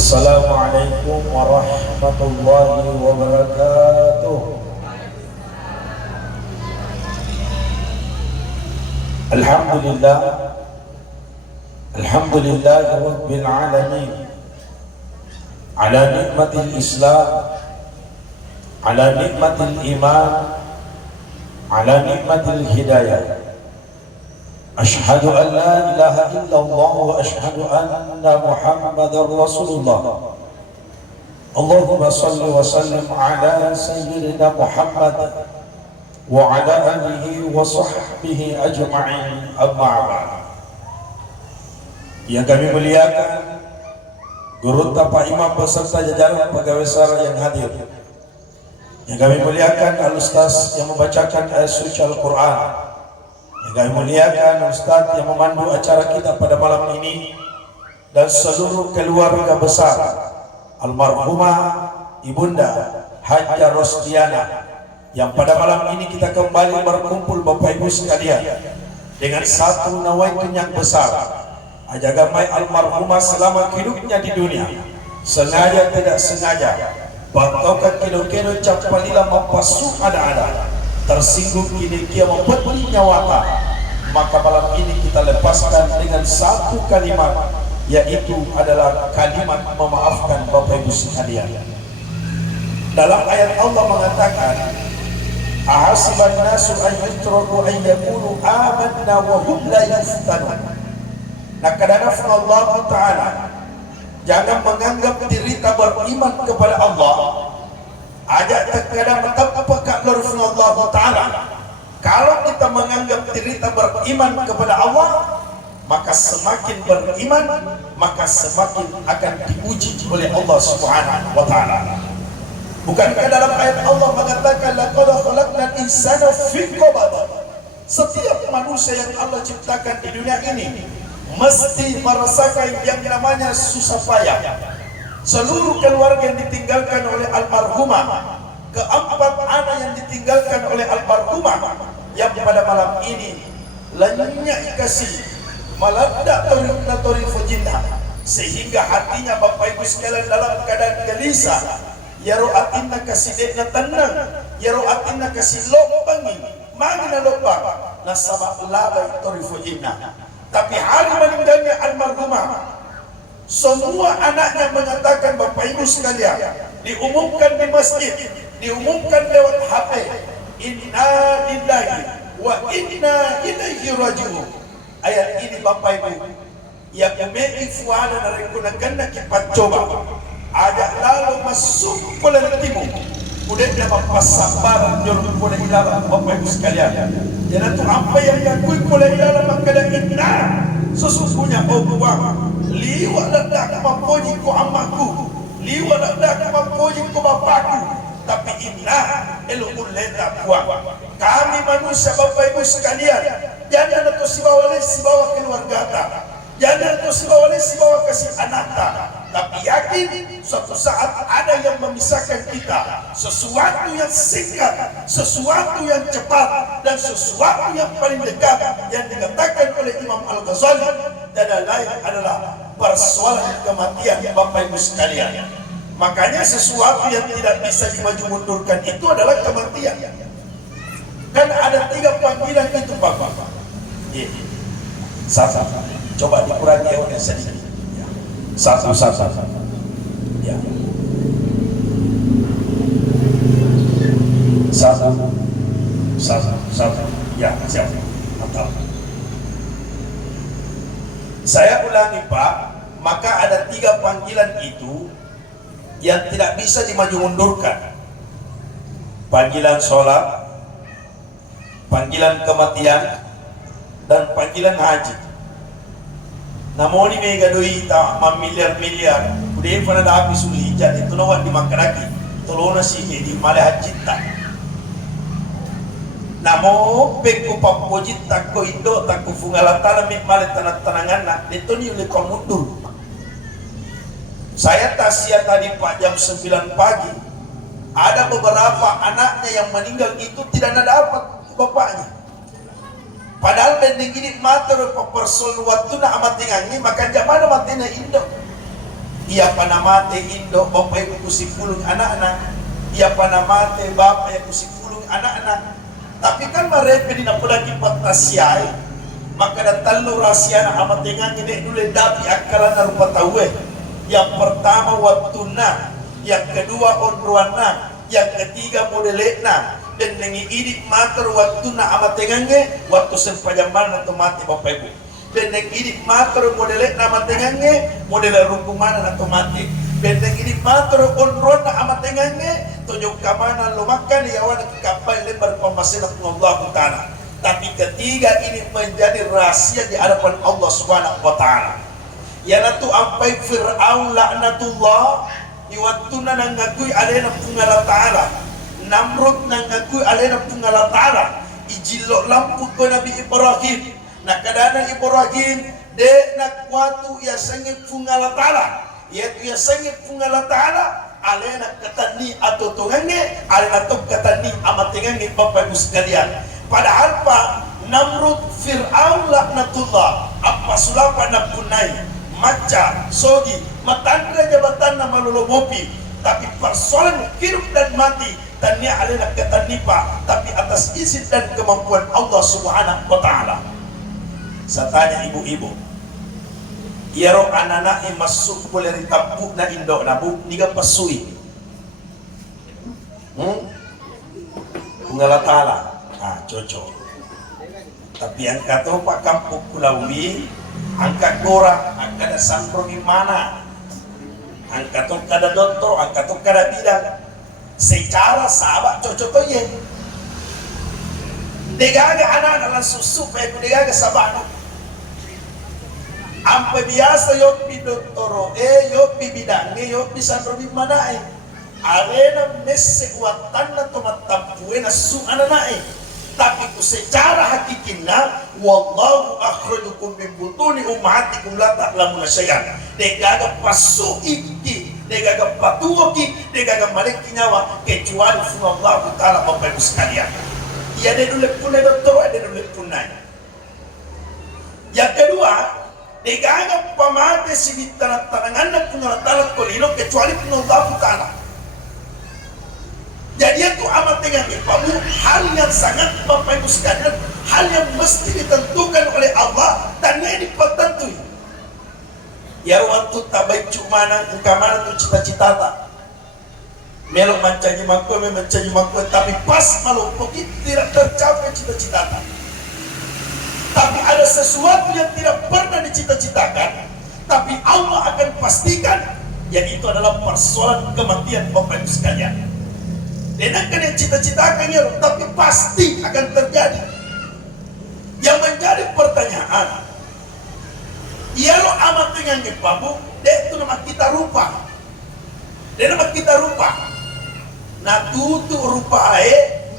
Assalamualaikum warahmatullahi wabarakatuh. Alhamdulillah, alhamdulillah rabbil alamin, ala nikmatil Islam, ala nikmatil iman, ala nikmatil hidayah. Ashhadu an la ilaha illallah wa ashhadu anna Muhammadar Rasulullah. Allahumma salli wa sallim ala sayyidina Muhammad wa ala alihi wa sahbihi ajma'in, amma ba'd. Yang kami muliakan guru Pak Imam beserta jajaran pegawai sara yang hadir. Yang kami muliakan al-ustaz yang membacakan ayat suci Al-Quran. Yang kami muliakan Ustaz yang memandu acara kita pada malam ini, dan seluruh keluarga besar almarhumah Ibunda Hajjah Rosdiana, yang pada malam ini kita kembali berkumpul Bapak Ibu sekalian dengan satu nawaitu yang besar. Ajagamai almarhumah selama hidupnya di dunia, sengaja tidak sengaja, bantaukan kilo-kilo capalila mampasu ada-ada, tersinggung kini kia mempeti nyawata, maka malam ini kita lepaskan dengan satu kalimat, yaitu adalah kalimat memaafkan Bapak Ibu sekalian. Dalam ayat Allah mengatakan, ahasiban nasu an yutraku an yaqulu amanna wa hum la yuftanun. Nah, kadang Allah Ta'ala, jangan menganggap diri tak beriman kepada Allah. Ajak terkadang apakah Allah Ta'ala, kalau kita menganggap diri kita beriman kepada Allah, maka semakin beriman, maka semakin akan diuji oleh Allah Subhanahu wa Ta'ala. Bukankah dalam ayat Allah mengatakan laqad khalaqnal insana fi qabad? Setiap manusia yang Allah ciptakan di dunia ini mesti merasakan yang namanya susah payah. Seluruh keluarga yang ditinggalkan oleh almarhumah, keempat anak yang ditinggalkan oleh almarhumah, yang pada malam ini lenyap kasih meledak tori fujinah, sehingga hatinya Bapak Ibu sekalian dalam keadaan gelisah. Ya ro'atinna kasih dekna tenang, ya ro'atinna kasih lobangi, magna lobang nasabah labai tori fujinah. Tapi hari meninggalnya almarhumah, semua anaknya mengatakan, Bapak Ibu sekalian, diumumkan di masjid, diumumkan lewat HP, inna lillahi wa inna ilaihi raji'un. Ayat ini Bapak Ibu yang memiliki fuana dari gunakan kipat coba ada lalu masuk boleh timu udah dapat pasabar jolok boleh dalam Bapak Ibu sekalian. Jangan tu apa yang diakui boleh dalam keadaan inna, sesungguhnya Allah liwa ledak mempuji ku amaku, liwa ledak mempuji ku bapakku, tapi inna ilmu ledak buang. Kami manusia Bapak Ibu sekalian, jangan atau sibawa keluarga ta, jangan atau sibawa kasih anak ta, tapi yakin suatu saat ada yang memisahkan kita, sesuatu yang singkat, sesuatu yang cepat, dan sesuatu yang paling dekat yang dikatakan oleh Imam Al-Ghazali dan lain adalah persoalan kematian Bapak Ibu sekalian. Makanya sesuatu yang tidak bisa dimaju mundurkan itu adalah kematian. Kan ada 3 panggilan itu Bapak. Satu, coba dikurangi oleh sedikit. Satu. Ya. Satu. Ya, siap. Mantap. Saya ulangi Pak, maka ada 3 panggilan itu yang tidak bisa dimaju mundurkan. Panggilan sholat, panggilan kematian, dan panggilan haji. Namun ini gadoi ta miliar udah pernah dah habis uli jadi itu lawan di makaraki tolong nasi di malah haji tak. Namun peko papojit tak ko indo tak ko fungalatana mi malah tanangan nak itu ni oleh kau mundur. Saya tasia tadi Pak jam 9 pagi, ada beberapa anaknya yang meninggal itu tidak ada dapat bapaknya. Padahal bending ini matur persoal waktu nak amatingan ini maka jamana matina indo. Ia panamate indo bapak ibu kusipulung anak-anak. Ia panamate bapak ibu kusipulung anak-anak. Tapi kan mereka di napulagi patasiay, maka datalo rahasia na amatingan ini dulu dapi akalan na rupa tawe. Yang pertama waktu na, yang kedua onruan na, yang ketiga modelek na, dan nengiidik mater waktu na amatingannya waktu sempajamban atau mati bapak ibu. Dan nengiidik mater modelek na amatingannya model rukuman atau mati. Dan nengiidik mater onruan na amatingannya tunjuk kamana lo makan yawan kapal lebar pemasinat Allah Ta'ala. Tapi ketiga ini menjadi rahasia di hadapan Allah Subhanahu wa Ta'ala. Yana tu ampai Fir'aun laknatullah iwattuna nang ngakui alena pungala ta'ala. Namrud nang ngakui alena pungala ta'ala. Ijillo lampu ko Nabi Ibrahim. Nakadana Ibrahim de nakwatu ya sangit pungala ta'ala. Yaitu ya sangit pungala ta'ala alena katani atau tungannya alena tok katani amatingannya Bapak Ibu sekalian. Padahal Pak Namrud Fir'aun laknatullah apa sulapa na punai maca sogi matandra jabatan na malolomopi tapi persoalan hidup dan mati tanya alena ketanipa tapi atas izin dan kemampuan Allah Subhanahu wa Ta'ala. Saya tanya ibu-ibu, iaro anak-anak masuk boleh ditapuk na indo nabu niga pasui Pungala Ta'ala cocok. Tapi yang kata Pak Kampung Kulawi angkat gora, angkat sandro gimana, angkat kada dokter, angkat kada bidang secara sahabat cocok tuh ya degaga anak dalam susu kayak degaga sabana ampe biasa yopi doktoro yopi bidang yopi sandro gimana arena mese watan na tomatampuena su ananae. Tapi ku secara hakikinya wallahu akhrajakum min butuni ummahatikum la ta'lamuna syai'an. Degaga pasuiki, degaga patuoki, degaga maliki nyawa kecuali Allah Ta'ala Bapak Ibu sekalian. Ia ada dulu punai dokter, ada dulu punai. Yang kedua, degaga pamate sini tangan na punala talat kolino kecuali Allah Ta'ala. Jadi itu amat dengan ibamu hal yang sangat Bapak Ibu sekalian, hal yang mesti ditentukan oleh Allah dan ini ditentukan. Ya waktu tabai cumana mana tu cita-cita tak. Melo mencari mangkuk, tapi pas malu mungkin tidak tercapai cita-cita tak. Tapi ada sesuatu yang tidak pernah dicita-citakan, tapi Allah akan pastikan, yaitu adalah persoalan kematian Bapak Ibu sekalian. Dan akan yang cita-citakannya tapi pasti akan terjadi. Yang menjadi pertanyaan, ia lo amat dengan ngepamu, itu nama kita rupa. Dan nama kita rupa. Nah tutu rupa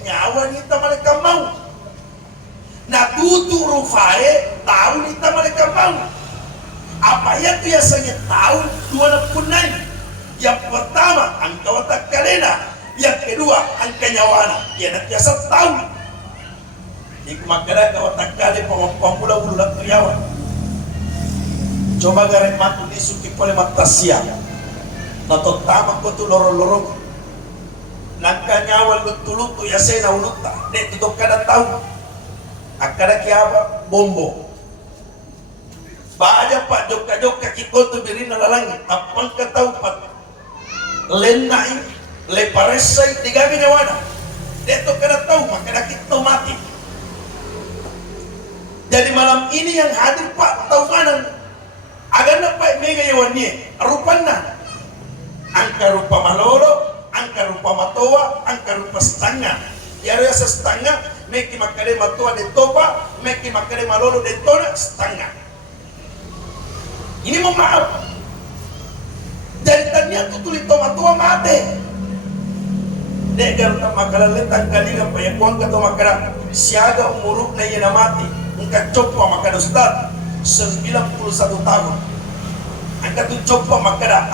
nyawa nita mereka mau. Nah tutu rupa tahu nita mereka mau. Apa yang biasanya tahu dua punai. Yang pertama angka watak kalena. Yang kedua angka nyawana ya nak biasa tahu iku makara ka otak kali pamula ulang kriawan coba garek matu disuki pole matasia nato tama ko tu loro-loro nangka nyawa lutu-lutu ya sena uluta dek itu kada tahu akada kiaba bombo baja pak joka-joka kikotu birina lalangi apang ka tahu pat lenai leparesai digaga nyawana deto kada tahu maka kita mati. Jadi malam ini yang hadir Pak tahu mana agana Pak mega yawannya rupana angka rupa maloro angka rupa matoa angka rupa setengah ya rasa setengah meki makade matoa de topa meki makade maloro de tona setengah ini mau maaf jadi tanya tutulit matoa mate degar na makala letang kaliga payakuan ka to makara siaga umuruk na yana mati engka copa makada ustad 91 tahun angka tu copa makada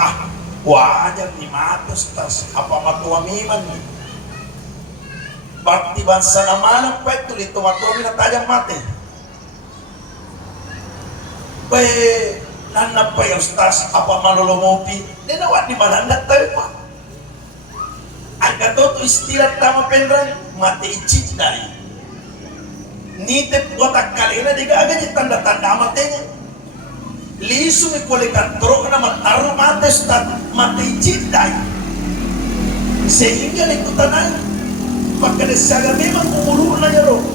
wajar ni mati ustaz apa matua miman ni bakti bansa namana pa tulit to matua mina tajam mati pe Nana pa ya ustaz apa manolomopi dia nawat di mana ndak tahu pak agak tu istilah tama penrang mati icit dari ni te otak kalena diga agak tanda-tanda matenya lisu mi kole kantorok na mataru mate ustaz mati icit dari sehingga ikutan ay maka desaga memang umur na yaro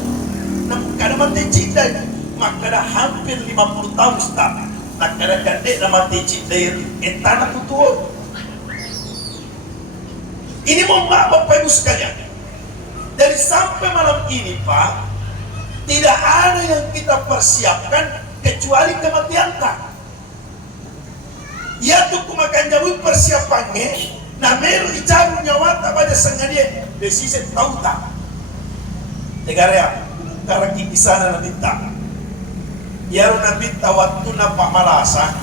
nam kada mati icit dari maka dah hampir 50 tahun ustaz nak kada kadek nama ticik dari tanah tutup. Ini mohon Bapak Ibu sekalian. Dari sampai malam ini Pak, tidak ada yang kita persiapkan kecuali kematian tak. Ya tuh kumakan jauh persiapannya, nah meru icabu nyawa tak pada sengaja desise tahu tak. Negara ya, karena kisah nabi tak. Ya Nabi waktu nampak malasa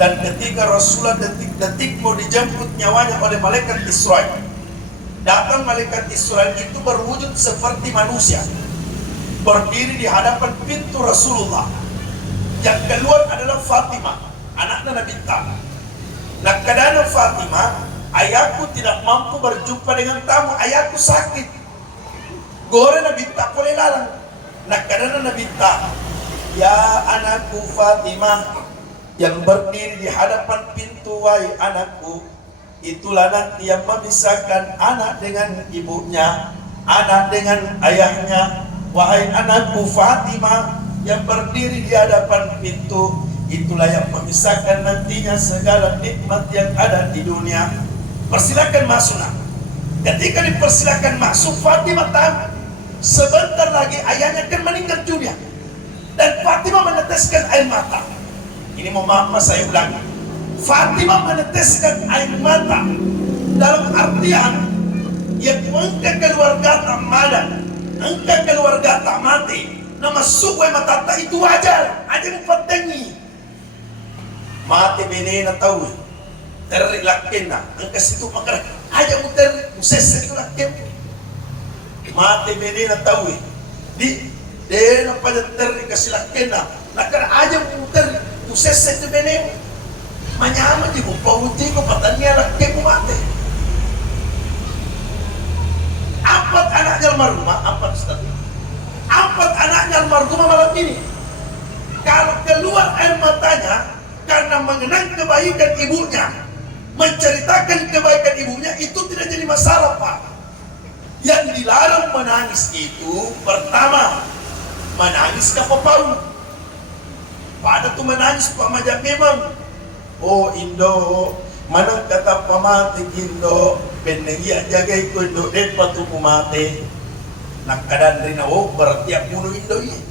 dan ketika Rasulullah detik-detik mau dijemput nyawanya oleh malaikat Israel, datang malaikat Israel itu berwujud seperti manusia berdiri di hadapan pintu Rasulullah. Yang keluar adalah Fatimah, anaknya Nabi Tak. Nah keadaan Fatimah, ayahku tidak mampu berjumpa dengan tamu, ayahku sakit, gore Nabi Tak boleh larang. Nah keadaan Nabi Tak, ya anakku Fatimah yang berdiri di hadapan pintu, wahai anakku, itulah nanti yang memisahkan anak dengan ibunya, anak dengan ayahnya. Wahai anakku Fatimah yang berdiri di hadapan pintu, itulah yang memisahkan nantinya segala nikmat yang ada di dunia. Persilakan masuk nak. Ketika dipersilakan masuk, Fatimah tahu sebentar lagi ayahnya akan meninggal dunia. Dan Fatimah meneteskan air mata. Ini mohon maaf saya ulangi. Fatimah meneteskan air mata dalam artian yang engkau keluarga tak madan, engkau keluarga tak mati, nama suku mata tak itu wajar, aja mufatengi. Mati bini na tahu, terik lakin na, engkau situ makar, aja muter, muses itu lakin. Mati bini na tahu, di dia nampak terik kasih lakin na, nakar aja muter, muses itu bini. Manyama di bupa uti ko patanya lakin mo mati. Empat anaknya almarhumah, empat anaknya almarhumah malam ini. Kalau keluar air matanya karena mengenang kebaikan ibunya, menceritakan kebaikan ibunya, itu tidak jadi masalah Pak. Yang dilarang menangis itu pertama, menangis ke Papaun. Pada tuh menangis Pak Majak memang. Oh Indo, mana kata pamati Indo, pendengia jaga ikut Indo, dan patu pamati. Nak keadaan rina, oh bertiap bunuh Indo ini.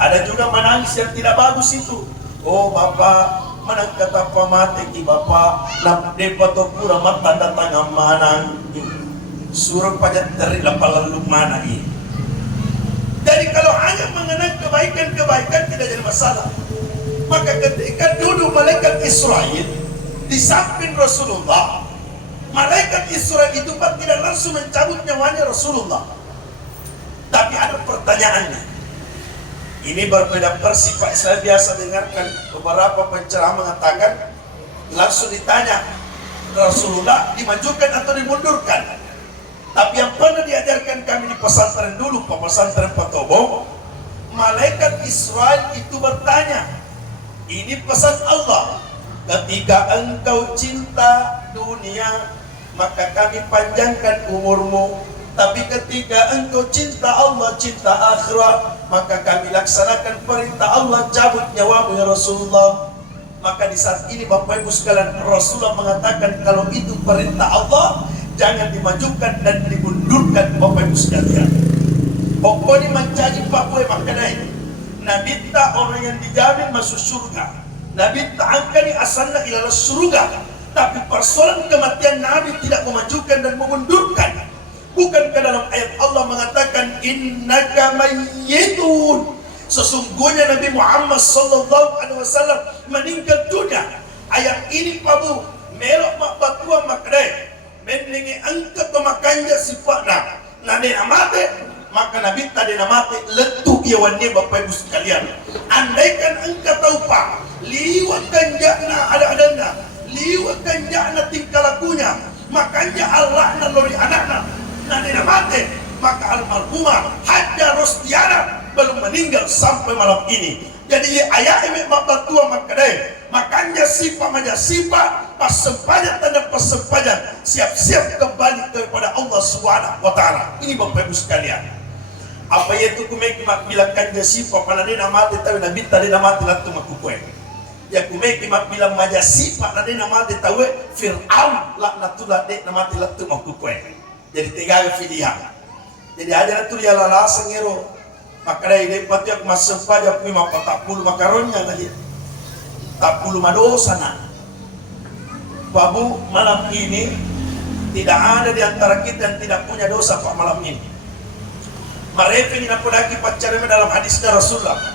Ada juga menangis yang tidak bagus itu. Oh Bapak, mana kata pamati ki Bapak, nak de patu pura mata datang mana, suruh pajak dari lapalan mana ini. Jadi kalau hanya mengenang kebaikan-kebaikan tidak jadi masalah. Maka ketika duduk malaikat Israel di samping Rasulullah, malaikat Israel itu Pak tidak langsung mencabut nyawanya Rasulullah. Tapi ada pertanyaannya. Ini berbeda persis Pak. Saya biasa dengarkan beberapa penceramah mengatakan, langsung ditanya, Rasulullah dimajukan atau dimundurkan? Tapi yang pernah diajarkan kami di pesantren dulu, Pak, pesantren Patobo, malaikat Israel itu bertanya, ini pesan Allah, ketika engkau cinta dunia, maka kami panjangkan umurmu. Tapi ketika engkau cinta Allah, cinta akhirat, maka kami laksanakan perintah Allah, cabut nyawamu ya Rasulullah. Maka di saat ini Bapak Ibu sekalian, Rasulullah mengatakan kalau itu perintah Allah, jangan dimajukan dan dimundurkan Bapak Ibu sekalian. Pokoknya mencari Papua makanya ini. Nabi tak orang yang dijamin masuk surga. Nabi tak angkani asalnya ilalah surga. Tapi persoalan kematian Nabi tidak memajukan dan memundurkan. Bukankah dalam ayat Allah mengatakan innaka mayyitun, sesungguhnya Nabi Muhammad SAW meninggal dunia. Ayat ini Pabu melok mak batua makdai mendengi angkat pemakainya sifatnya Nabi amate, maka Nabi tadi namate letup yawannya Bapak Ibu sekalian. Andaikan engkau tahu Pak, liwat kanjana ada-adana, liwat kanjana tingkah lakunya, makanya Allah nalori anaknya nanti mati, maka almarhumah Hajjah Rostiana belum meninggal sampai malam ini. Jadi ayah emek bapak tua makanya sifat pas sempajan tanda persempajan siap-siap kembali kepada Allah Subhanahu wa taala. Ini Bapak Ibu sekalian. Apa yaitu kumeki bilang kanja sifat panadena mati tahu nabi tadi mati latu makukue. Ya kumeki bilang maja sifat nadena mati tahu Fir'aun laknatullah de mati latu makukue. Jadi tiga pilihan. Jadi ada tu dia lalas ngero. Maka dari dia pati aku masuk saja memang 40 makaronnya lagi. Tak puluh madosa nak. Babu malam ini tidak ada di antara kita yang tidak punya dosa pak malam ini. Mereka ini nak lagi pacarnya dalam hadisnya Rasulullah.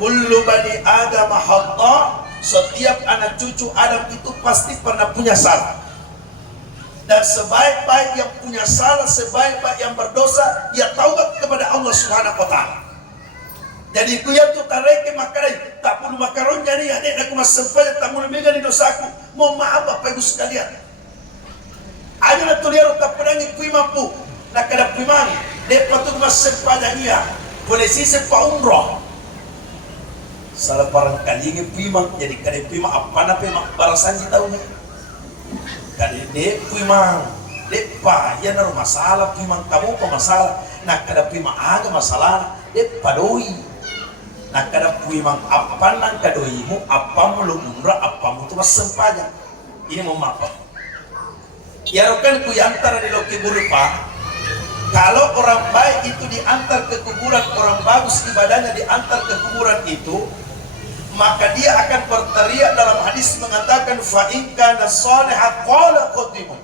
Kullu bani Adam hatta, setiap anak cucu Adam itu pasti pernah punya salah. Dan sebaik-baik yang punya salah, sebaik-baik yang berdosa, ia taubat kepada Allah Subhanahu wa taala. Jadi ku ya tu tareke makarai tak perlu makaronnya ni adek aku mas sempat tak perlu mega di dosaku. Mau maaf Bapak Ibu sekalian. Ada na tuliaro tak pedangi ku mampu. Nak kada primang dek patu mas sempat dia. Boleh si sempat umrah. Salah parang kali ni primang jadi kada primang apa na primang barasan di tahun ni. Kada dek primang dek pa ya na masalah primang kamu pa masalah. Nak kada primang aga masalah dek padoi. Nak kada puimang apa nang kadoimu apa mu lumrah apa mu tu sempaja ini mau apa ya rokan ku antara di loki berupa kalau orang baik itu diantar ke kuburan, orang bagus ibadahnya diantar ke kuburan itu, maka dia akan berteriak dalam hadis mengatakan fa in kana shalihan qala qaddimu,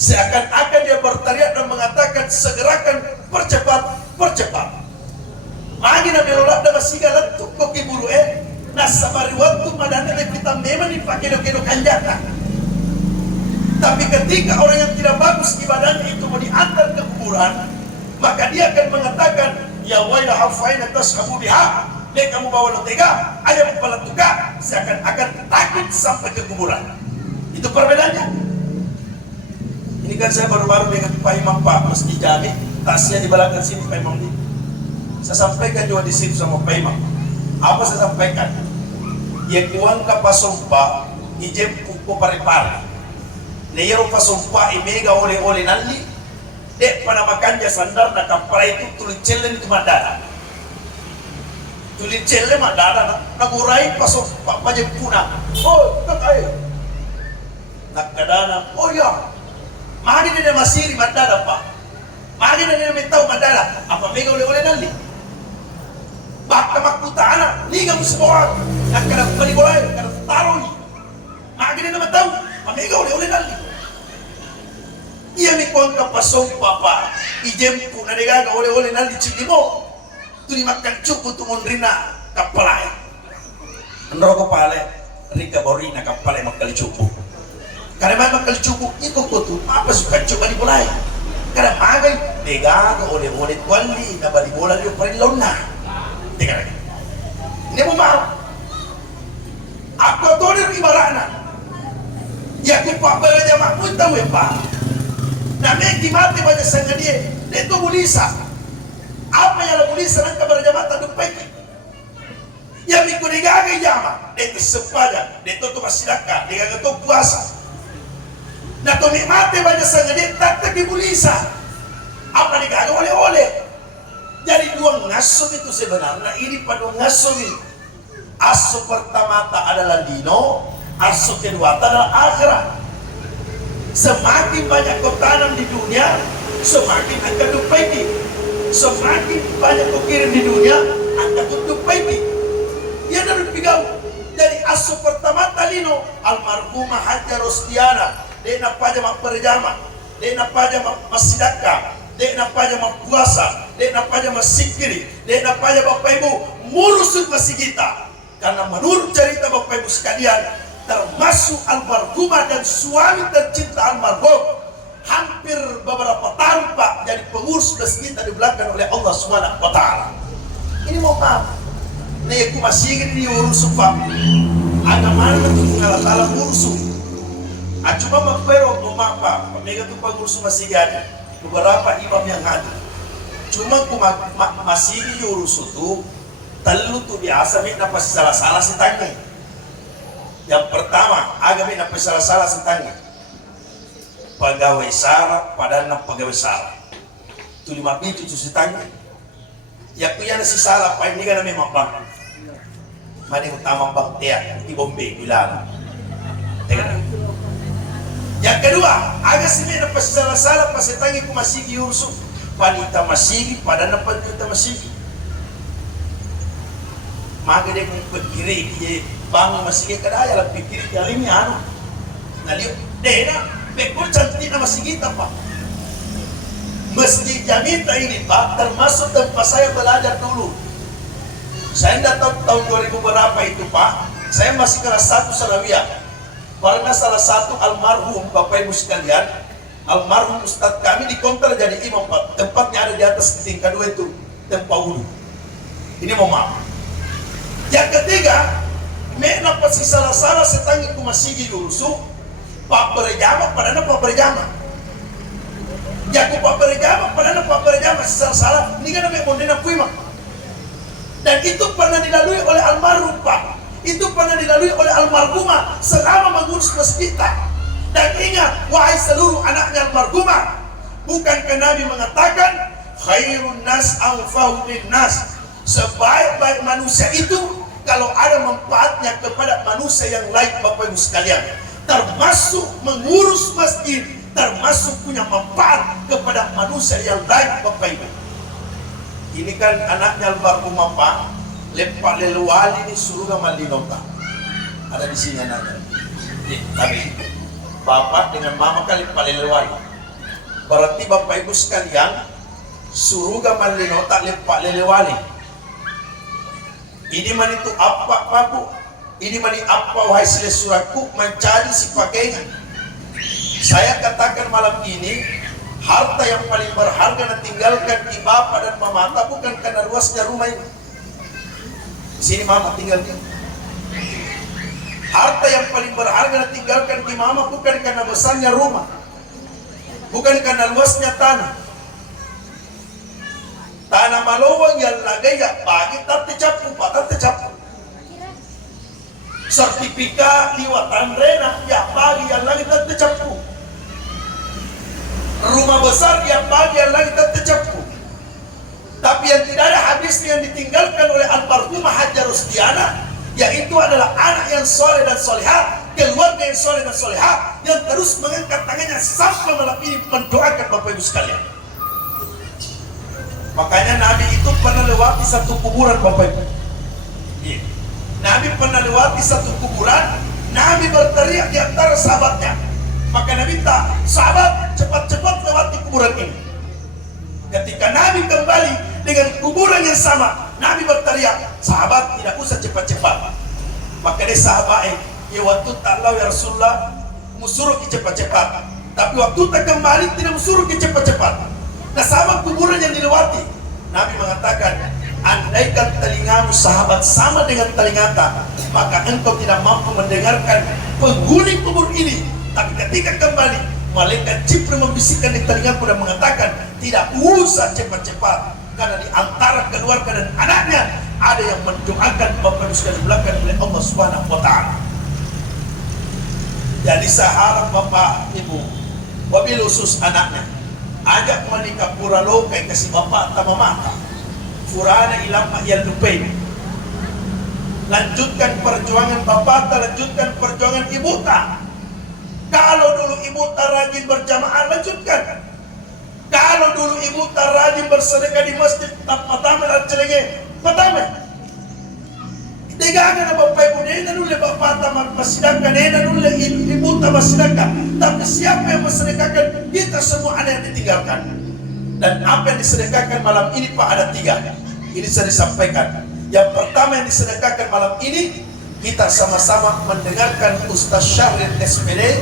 seakan-akan dia berteriak dan mengatakan segerakan, percepat. Magi na berola da basiga lattu ko kiburu nasabari waktu madana le kita memang dipakai do kanjata. Tapi ketika orang yang tidak bagus ibadahnya itu mau diantar ke kuburan, maka dia akan mengatakan ya wailah hafaina tashabu biha, le kamu bawa lotega aja mempalatuka, seakan-akan takut sampai ke kuburan. Itu perbedaannya. Ini kan saya baru-baru dengan Pak Imam Pak Meski Jami, tasnya di belakang sini Pak Imam ini. Saya sampaikan juga di situ sama Pak Imam. Apa saya sampaikan? Ya kuang kapasompa ijem pupo pare-pare. Neyero pasompa imega oleh nanli. Dek panamakannya sandar na kampara itu tulicellen itu madara. Tulicellen madara nagurai pasompa pajempuna. Oh, kakay. Nakadana. Oh ya. Magi na masiri madara pa. Magi na metau madara. Apa mega oleh nanli? Baka makutana, liga mo semua, nakada panibolay, nakada taroy. Magini naman tahu, mamiga uli nali. Iya mi kuang kapasong papa, ijempu na negaga uli nali cindi mo. Tuli makan cupu tumun rina kapalay. Nro ko pale, rika borina kapalay makali cupu. Kada may makali cupu, iko ko tu, apa suka cupu panibolay. Kada magay, negaga uli kwali, na balibola liyo pa rin launa. Ini mau maaf. Aku tolir ibaratnya. Ya aku pak belajar makmud tahu ya pak. Namanya mati banyak sangat dia. Dia itu bulisa. Apa yang lo bulisa nak berjamaah tak dupai. Ya mikir dia gak jamaah. Dia itu sepadan. Dia itu masih sedekah. Dia gak tahu puasa. Nah tu mati banyak sangat dia tak bulisa. Apa dia gak oleh-oleh. Jadi dua ngasuh itu sebenarnya ini pada ngasuh ini. Asuh pertama adalah dino, asuh kedua adalah akhirat. Semakin banyak kau tanam di dunia, semakin akan dupaiti. Semakin banyak kau kirim di dunia, akan dupaiti. Ia dah berpigau. Jadi asuh pertama dino almarhumah Hajjah Rostiana. Dia nak pajak mak perjama, dia nak pajak mak sedekah. Dek nak pajak puasa, dek nak pajak sikiri, dek nak pajak Bapak Ibu murusut masih kita. Karena menurut cerita Bapak Ibu sekalian, termasuk almarhumah dan suami tercinta almarhum hampir beberapa tahun Pak jadi pengurus masjid di belakang oleh Allah Subhanahu wa taala. Ini mau maaf. Nih aku masih ini urus pak. Agama mana tu mengalah urus. Cuma mempero mapa. Pemega tu pengurus masih ada. Beberapa imam yang ada. Cuma aku masih ini urus tu. Telu tu biasa ni napa salah-salah setangga. Yang pertama, agama napa salah-salah setangga. Pegawai sara, padahal napa pegawai sara. Tu 5 itu setangga. Ya kuya na si salah pa hindi ka na may mabang. Mani utama bang tiyak di Bombay bilang. Teka na. Yang kedua, aga si may napasalah-salah pasitangi ko masigi urso. Panita masigi, pada napanita masigi. Maganda kong pagkiri, bang masigi kadaya lang pikiri kali ni ano. Naliw, dena, pekul cantik na masigita pa. Masjid Jamita ini Pak, termasuk tempat saya belajar dulu. Saya datang tahun 2000 berapa itu Pak, saya masih kelas 1 Sanawiyah. Karena salah satu almarhum Bapak Ibu sekalian, almarhum Ustadz kami dikonter jadi imam Pak. Tempatnya ada di atas tingkat 2 itu, tempat wudhu. Ini mau maaf. Yang ketiga, menapa si salah-salah setangi kumasigi urusu, Pak berjama, padahal Pak berjama. Jago Pak berjama, padahal Pak berjama salah-salah. Ini kan namanya mondena kuima. Dan itu pernah dilalui oleh almarhum Pak. Itu pernah dilalui oleh almarhumah selama mengurus masjid kita. Dan ingat, wahai seluruh anaknya almarhumah, bukankah Nabi mengatakan khairun nas anfa'u linnas, sebaik-baik manusia itu kalau ada manfaatnya kepada manusia yang lain. Bapak Ibu sekalian, termasuk mengurus masjid, termasuk punya manfaat kepada manusia yang lain. Bapak Ibu, ini kan anaknya almarhumah Pak Lepak Leluali ini surga Maldinota, ada di sini anaknya. Tapi bapak dengan mama kali Lepak Leluali, berarti Bapak Ibu sekalian surga Maldinota Lepak Leluali. Ini man itu apa Pak? Ini man apa wahai suratku mencari si pakainya. Saya katakan malam ini, harta yang paling berharga tinggalkan di bapak dan mama bukan karena luasnya rumah ini. Di sini mama tinggal di. Harta yang paling berharga tinggalkan di mama bukan karena besarnya rumah, bukan karena luasnya tanah. Tanah malawang yang lagay ya bagi tapi capu, tapi capu. Sertifikat liwatan rena ya bagi yang lagi tapi capu. Rumah besar yang bagi yang lagi tapi capu. Tapi yang tidak ada habisnya yang ditinggalkan oleh almarhumah Hajar Rusdiana, yaitu adalah anak yang soleh dan solehah, keluarga yang soleh dan solehah, yang terus mengangkat tangannya sampai malam ini mendoakan Bapak Ibu sekalian. Makanya Nabi itu pernah lewati satu kuburan Bapak Ibu. Nabi pernah lewati satu kuburan, Nabi berteriak di antara sahabatnya. Maka Nabi minta, sahabat cepat-cepat lewati kuburan ini. Ketika Nabi kembali dengan kuburan yang sama, Nabi berteriak, sahabat tidak usah cepat-cepat. Maka dia sahabat, ya waktu tak lau ya Rasulullah, musuruh ke cepat-cepat. Tapi waktu tak kembali tidak musuruh ke cepat-cepat. Nah sama kuburan yang dilewati, Nabi mengatakan, andaikan telingamu sahabat sama dengan telingata, maka engkau tidak mampu mendengarkan penghuni kubur ini. Tapi ketika kembali, malaikat Jibril membisikkan di telingaku dan mengatakan, tidak usah cepat-cepat, karena di antara keluarga dan anaknya ada yang mendoakan Bapak Ibu sekalian belakang oleh Allah Subhanahu wa Ta'ala. Jadi saya harap Bapak Ibu, wabil khusus anaknya, ajak menikah pura lokai kasih bapak tak mama furana ilam yang lupain. Lanjutkan perjuangan bapak tak, lanjutkan perjuangan ibu tak. Kalau dulu ibu tak rajin berjamaah, lanjutkan. Kalau dulu ibu tak rajin bersedekah di masjid, tak patame dan celenge patame. Tiga na Bapak Ibu nena nule bapak tak masidangkan, nena nule ibu tak masidangkan. Tapi siapa yang mensedekahkan? Kita semua ada yang ditinggalkan. Dan apa yang disedekahkan malam ini Pak ada 3. Ini saya disampaikan. Yang pertama yang disedekahkan malam ini, kita sama-sama mendengarkan Ustaz Syahrir SPD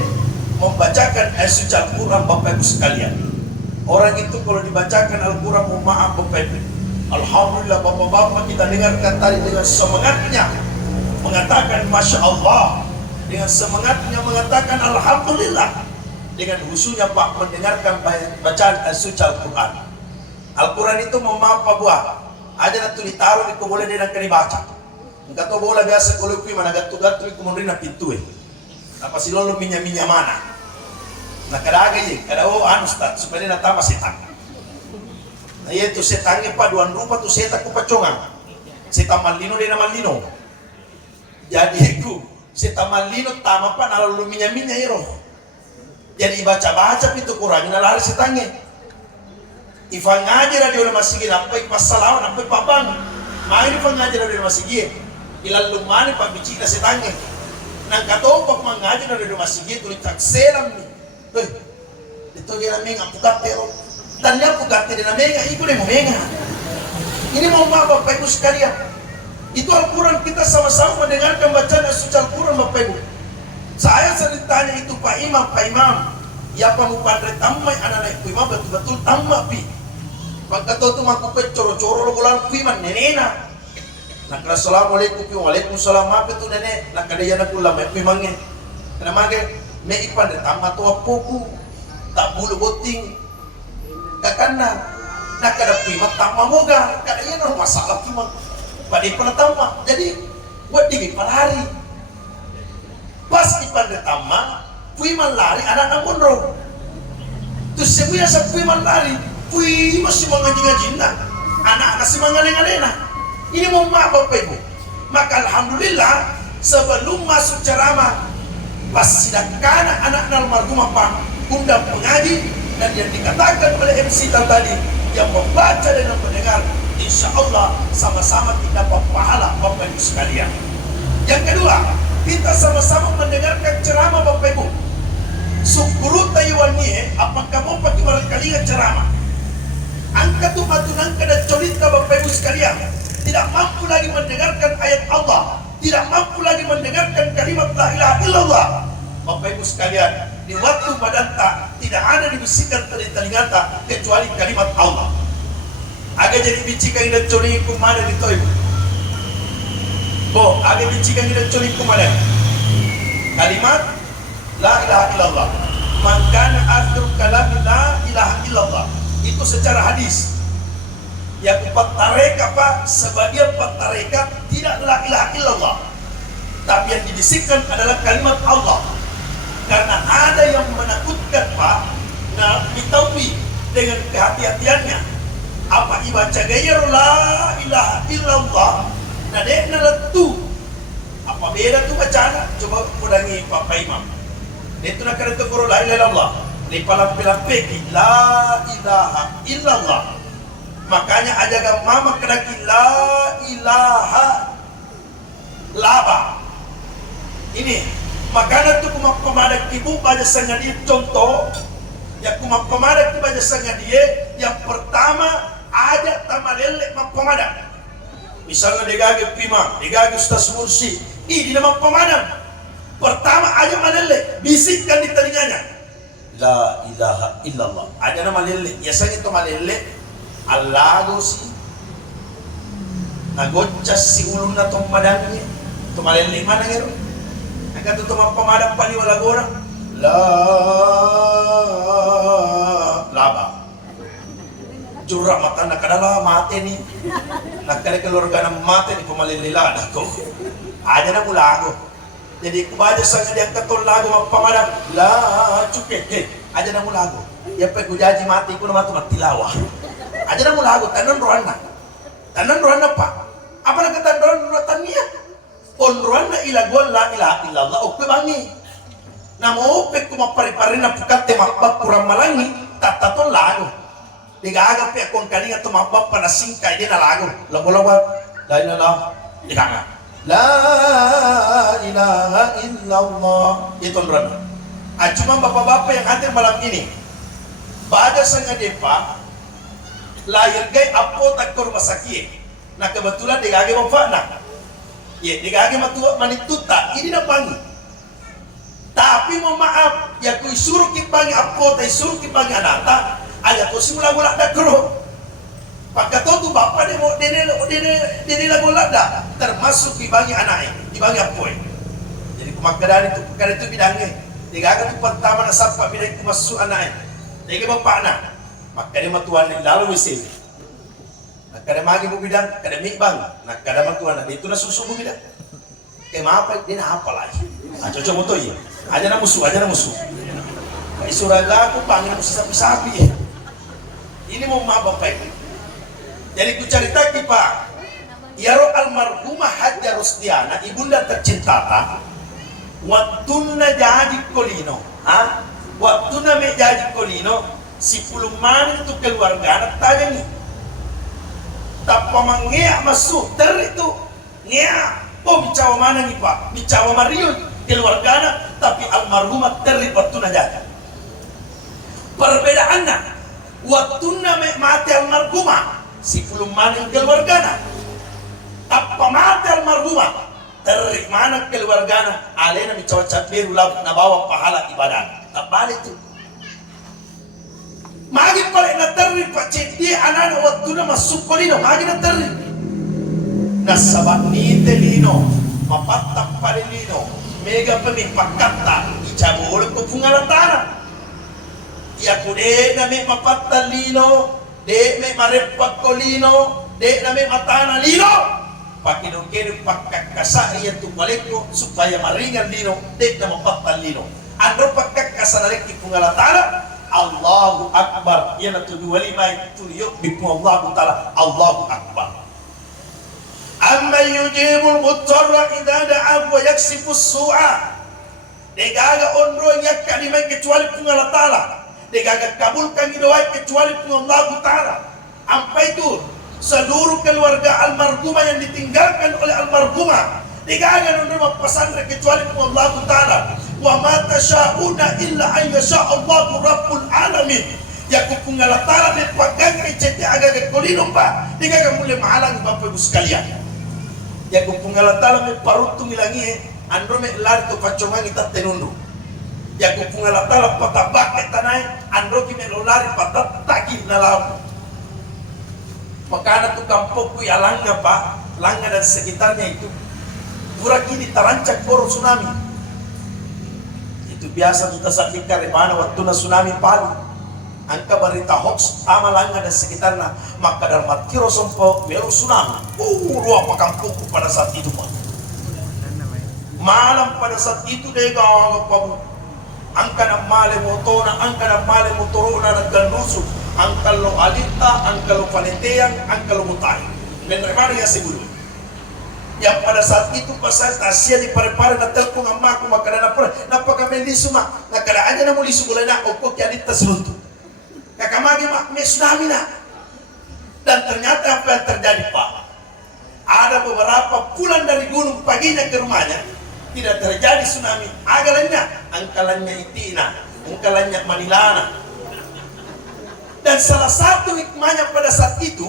membacakan ayat suci Al-Quran Bapak Ibu sekalian. Orang itu kalau dibacakan Al-Quran, mohon maaf Bapak Ibu, Alhamdulillah bapak-bapak kita dengarkan tadi dengan semangatnya mengatakan Masya Allah, dengan semangatnya mengatakan Alhamdulillah, dengan husunya Pak mendengarkan bacaan suci Al-Quran. Al-Quran itu mau apa buah? Aja nanti ditaruh di boleh dia nak dibaca. Enggak tahu bola biasa kalau kui mana gatu-gatu kemudian na pintu apa sih lo minyak mana? Nah kada aja kada anu Ustaz supaya dia tambah setan. Nah itu setannya paduan rupa tuh setan ku pacongan. Setan malino dia malino. Jadi ku setan malino tama pa nalalu minyak iro. Jadi baca-baca pintu Quran na lari setannya. Ifang ngaji radio masih gini apa pasalawan apa papang. Main ifang ngaji radio masih gini. Ilal lumani pa bici na setannya. Nang katopak mengaji radio masih gini tulis tak selam ni. Itu dia namanya pukat pero. Dan dia pukat dia namanya itu dia menga. Ini mau apa Bapak Ibu sekalian? Itu Al-Quran kita sama-sama mendengarkan bacaan suci Al-Quran Bapak Ibu. Saya sering tanya itu Pak Imam, ya Pak Mupandre tamai anak-anak Imam betul-betul tamat pi. Pak kata tu maku pe coro-coro lo bulan Imam nenena. Nak assalamualaikum waalaikumsalam apa tu nenek nak kada yana kula mai Imamnya. Kenapa ke? Me ipandre tamat tu apoku. Tak bulu boting. Kakana nak kada prima tama moga kada iya no masalah prima padi penatama jadi buat digi hari pas ipande tama prima lari anak mondro tu sebuya sa prima lari prima si mengaji-ngaji anak si mengaleng-alena ini mau apa Bapak Ibu maka alhamdulillah sebelum masuk ceramah pas sidakan anak almarhum apa undang pengaji dan yang dikatakan oleh MC tadi yang membaca dan mendengar insya Allah sama-sama kita dapat pahala Bapak Ibu sekalian. Yang kedua kita sama-sama mendengarkan ceramah Bapak Ibu. Sukuru Taiwannya apakah mau pakai barangkali ceramah angkat tu batu nangka dan cerita Bapak Ibu sekalian tidak mampu lagi mendengarkan ayat Allah, tidak mampu lagi mendengarkan kalimat la ilaha illallah Bapak Ibu sekalian. Di waktu badanta tidak ada dibisikkan dari telingata kecuali kalimat Allah. Agak jadi bicikan ida curi kumada di toibu. Bo, agak bicikan ida curi kumada. Kalimat la ilaha illallah. Man kana akhir kalam la ilaha illallah. Itu secara hadis. Yang empat tarekat apa? Sebagian empat tarekat tidak la ilaha illallah. Tapi yang dibisikkan adalah kalimat Allah. Karena ada yang menakutkan Pak, nah ditahui dengan kehati-hatiannya. Apa ibaca gaya la ilaha illallah, nah dek naletu. Apa beda tu bacaan? Coba ulangi Pak Imam. Itu nak kena teguru la ilaha illallah. Lipalam-pilampeki la ilaha illallah. Makanya ajaga mama kena la ilaha laba. Ini makanya tu kumak pemadak ibu baca sangat dia contoh yang kumak pemadak tu baca sangat dia yang pertama ada tamalele mak pemadak misalnya digage pima digage Ustaz Mursi di nama pemadak pertama aja malele bisikkan di telinganya la ilaha illallah aja nama malele biasanya itu malele alago si nagocas si ulun na tong madangnya tu malele mana ngero angkat itu pemadam pali wala gora laba curah mata nak kadala mate ni nak kare keluarga na mate ni pemalilila dako aja na mulago jadi kubaja sangat yang ketol lago pemadam la cuke aja na mulago ya pe kujaji mati kuno matu matilawa aja na mulago tanan rohana pak apa nak kata rohana niat onruan na ilagwal la ilaha illallah oke bangi namo ope kuma pari-pari na pukat temakbab kurang malangi tataton lago digaga pe akong kalinga tumabab pa na singkay din na lago labo-labo la ilaha digaga la ilaha illallah itu onruan cuma bapak-bapak yang hadir malam ini baca sang adepa lahir gay apo tak ke rumah sakit nah kebetulan digaga bapak nak ya, digage matua manituta ini na bangi. Tapi mau maaf, ya kui suruh kipangi apota, suruh kipangi anata, aja tu simula gula dakro. Pagkatao tu bapak dia lagu lada termasuk dibangi anaknya, dibangi apoy. Jadi kumakadani itu perkara itu bidangnya. Digaga tu pertama na sapa bidang itu masuk anaknya. Jadi bapak na, maka dia matuan lalu wisil. Nak kada magi mo bidang, kada mikbang, nak kada matuan na itu na susu mo bidang. Kaya maapa dia na apa lagi? Cocok mo to iya. Aja na musuh. Kaya suraga ko pangin mo sa sapi-sapi. Ini mau bapak itu. Jadi ku cerita Pak, Yaro almarhumah Hajar Rusdiana, ibunda tercinta ta, waktuna jadi kolino, waktuna me jadi kolino, si puluman itu keluarga anak tagani, tak pamangnya masuk ter itu, ngea, bicawa mana nih Pak, bicawa Mario keluarga anak, tapi almarhumah ter waktuna jadi. Perbedaannya, waktuna me mati almarhumah. Si fulung maning keluargana apa mati almarhumah terik mana keluargana alena mi cocok biru na bawa pahala ibadah tak balik tu magi pale na terik pacet dia anak waktu na masuk kolino magi na terik na sabat ni telino mapatak pale lino mega pemipakata icabol ko pungalatana ya kude na me mapatal lino de me marepat kolino, de na me matana lino. Pakinong-kinong pagkakasa iya balik ko supaya maringan lino, de na mapatal lino. Ano pagkakasa na rin ipungalatana? Allahu Akbar. Yan ang tuduwalimay tuyo, bipong Allahu Ta'ala, Allahu Akbar. Amma yujibul mutarra idha da'ab wa yaksifu su'a. De gaga onro yak kalimay kecuali pungalatana. Dia kabulkan doa kecuali pun Allah Ta'ala. Apa itu? Seluruh keluarga almarhumah yang ditinggalkan oleh almarhumah. Dia menerima pesantren kecuali pun Allah Ta'ala. Wa ma tasyauna illa an yasha Allahu Rabbul Alamin. Ya kupungala Ta'ala dipagang kecete agak kolino pa. Dia mulai mahalang Bapak Ibu sekalian. Ya kupungala Ta'ala me parutung ilangi andro me lari to pacongan kita tenundu. Ya kupungala Ta'ala patabak tanay andro ki melolari patataki na laut. Maka tu kampung ku Langga Pak, Langga dan sekitarnya itu burak ini terancam boro tsunami. Itu biasa kita saksikan di mana waktu na tsunami Palu. Angka berita hoax ama Langga dan sekitarnya, maka dalam kiro sompo bero tsunami. Luar apa kampungku pada saat itu Pak. Malam pada saat itu dia gawang Pak. Angka na male motona, angka na male motorona na ganduso, angka lo alita, angka lo panitia, angka lo mutay. Menerima ya siguro. Yang pada saat itu pasal tasya di pare-pare na telpon amma ko makana na pare, napaka-meliso ma, nakada aja na muli sumulay na opo kaya dita seruntu. Kakamagi may tsunami na. Dan ternyata apa yang terjadi Pak? Ada beberapa pulang dari gunung paginya ke rumahnya. Tidak terjadi tsunami, agalannya, angkalannya Itina, angkalannya Manilana. Dan salah satu hikmahnya pada saat itu,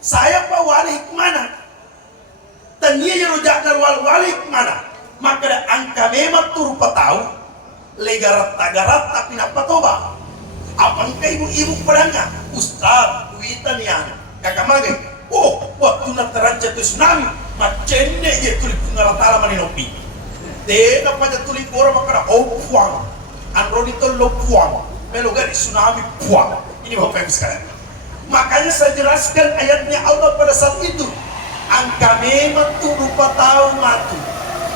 saya Pak wali hikmahnya. Dan dia yang rujak dari wali hikmahnya. Maka angka memang turupa tahu, legarat-tagarat tapi napa toba. Apa engkau ibu-ibu padanya? Ustaz, duitan yang kakak waktu nak terancam tsunami, macende dia tulis pengalatala maninopi. Tena pada tulis orang makana puang, andro itu lo puang, melogari tsunami puang. Ini Bapak Ibu sekalian. Makanya saya jelaskan ayatnya Allah pada saat itu. Angka memang tu rupa tahu matu.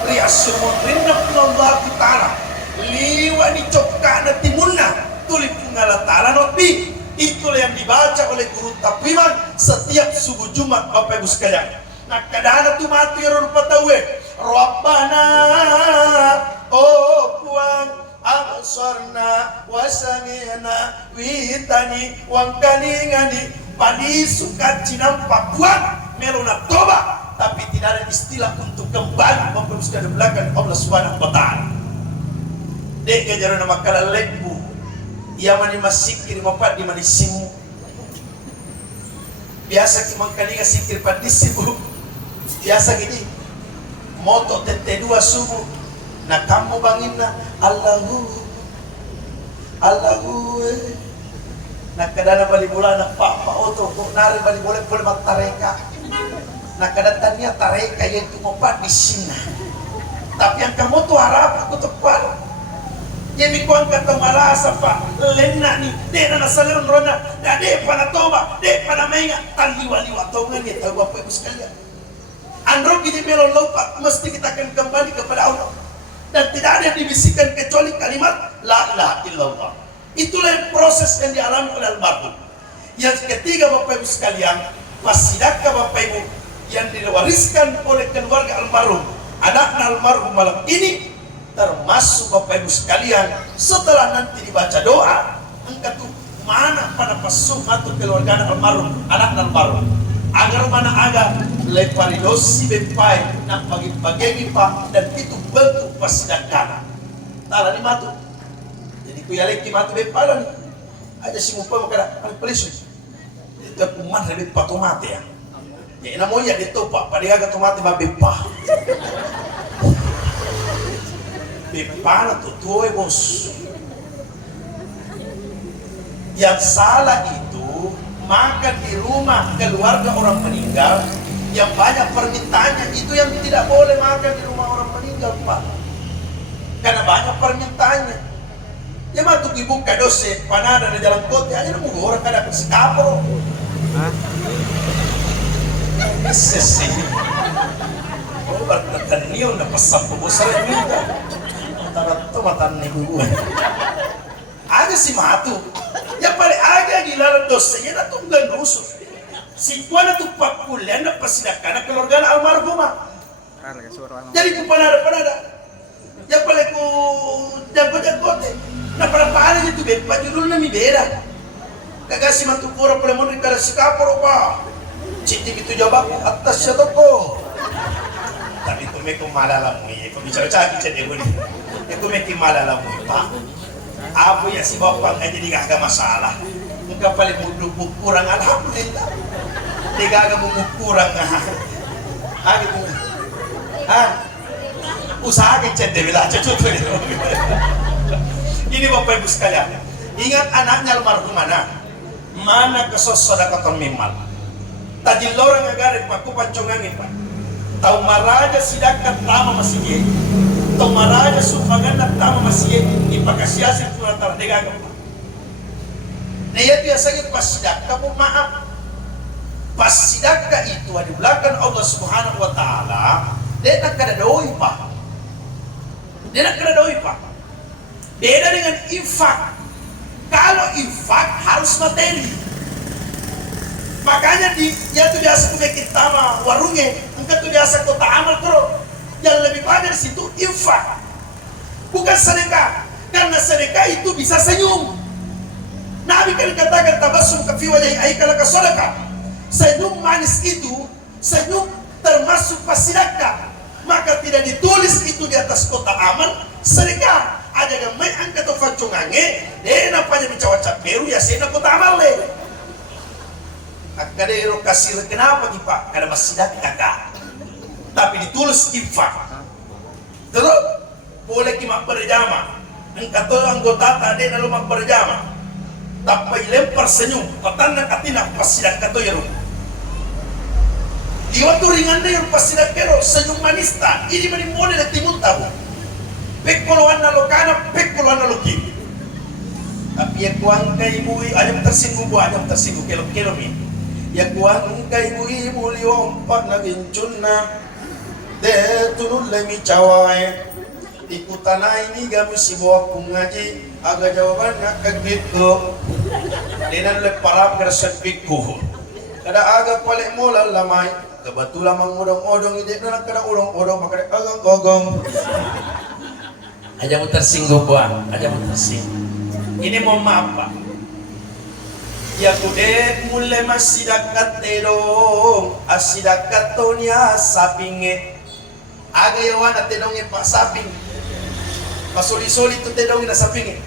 Riasumun rinna Allah Ta'ala. Liwa ni cokka na timunna. Tulis pengalatala nopi. Itulah yang dibaca oleh guru takwiman setiap subuh Jumat Bapak Ibu sekalian. Nah kadang tu mati rupa tahu Rabbana puang absarna wasami'na witani wangkalingani padi suka cinampak puang meluna toba tapi tidak ada istilah untuk kembali memperuskan di belakang Allah Subhanahu wa Ta'ala. Dek kejaran nama kala lebu ia mani masikir mapat di mani simu biasa ki mangkalinga sikir padi simu biasa gini moto tete dua subuh na kamu bangin na Allahu Nakadana bali bulan na pa-auto kung nari bali bulan magtareka. Nakadatannya tareka yang tumopat di sini. Tapi yang kamu tuh harap aku tepat. Jadi kuang kata marasa pa lena ni dena na salon rona na de pana toba de pana menga taliwa-liwa tongan ya tahu Bapak Ibu sekalian. Andro gini melon lupa mesti kita akan kembali kepada Allah dan tidak ada yang dibisikkan kecuali kalimat la ilaha illallah. Itulah proses yang dialami oleh almarhum. Yang ketiga Bapak Ibu sekalian, wasidaka Bapak Ibu yang diwariskan oleh keluarga almarhum, anak almarhum malam ini termasuk Bapak Ibu sekalian setelah nanti dibaca doa engkau tuh mana pada pasuk atau keluarga almarhum anak almarhum agar mana agar lepari dosi bepai nak bagi-bagi pak dan itu bentuk pasidakana tala ni matu jadi ku yaleki matu bepala ni aja si mupa makada al polisu itu kuman lebih patu mati ya ya namo ya ditopa pada aga tomate mabepah bepala tuh bos. Yang salah itu makan di rumah keluarga orang meninggal yang banyak permintaannya, itu yang tidak boleh makan di rumah orang meninggal Pak, karena banyak permintaannya. Ya matu dibuka dose panada di jalan kota aja nunggu orang kada kasih kapro. Sesi. Oh bertatan dia udah pesan pembosar juga. Tarat matan nih gue. Ada si matu. Ya paling aga gilaran dosanya na tunggang rusuh. Si kuana tuh pakulian na pasidakana keluarga almarhumah. Jadi ku panada. Ya paling ku jago-jagote. Na para pahala itu bepa judul na mi beda. Kagak si matu pura pala mo rikala si kaporo pa. Citi gitu jawab atas siya toko. Tapi kung may kumalala mo kung bicara-cara siya dia gue kung may kumalala mo pa abo ya si Bapak aja di gak masalah muka paling muduk kurang alhamdulillah di gak mau kurang gitu usaha kecet deh bila cucut ini Bapak Ibu sekalian ingat anaknya almarhum mana kesosodakatan mimal tadi lorang agar paku pancongangin Pak tau maraja sidakat tama masih ye tau maraja sumbangan tama masih ye ipakasiasin pura tardega gampa nah ya biasanya pas sidaka po maaf pas sidaka itu adibulakan Allah subhanahu wa ta'ala dia nak kada doi Pak beda dengan infak. Kalau infak harus materi. Makanya dia tuh biasa bikin tama warungnya, engkau tuh biasa kota amal kro. Yang lebih banyak di situ infak, bukan sedekah. Karena sedekah itu bisa senyum. Nabi kan katakan tabassum fi wajhi aikal ka sedekah. Senyum manis itu senyum termasuk pasidakah. Maka tidak ditulis itu di atas kota amal sedekah. Ada yang main angkat atau facungange, dia nampaknya mencawacat beru ya saya kota amal le. Akadero kasir kenapa nih Pak? Karena masih dah kakak. Tapi ditulis infak. Terus boleh kimak berjama. Engkau tuh anggota tadi lalu mak berjama. Tapi lempar senyum. Petanda katina pasti dah kata ya. Dia tuh ringan deh pasti dah kero senyum manis tak. Ini meni model timun tahu. Pekoloan nalokana, pekoloan nalokin. Tapi ya kuang kay ibu, ayam tersinggung bu, ayam tersinggung kilo min. Ya kuang kay ibu liompak na gincun na de tunul lemi cawai. Ikutan ini gamu si bawa ngaji, agak jawaban nak kagit ko. Denan le parap ngerasat pikku. Kada agak paling mola lamai. Kebetulan mengudong-udong ide nak kada udong-udong makanya agak-agong. Aja mau tersinggung buang, aja mau tersinggung. Ini mau maaf Pak. Ya kude mulai masih dekat terong, asidakat tonya sapinge. Aga yawan terongnya Pak saping. Masuli-suli tu terongnya na sapinge.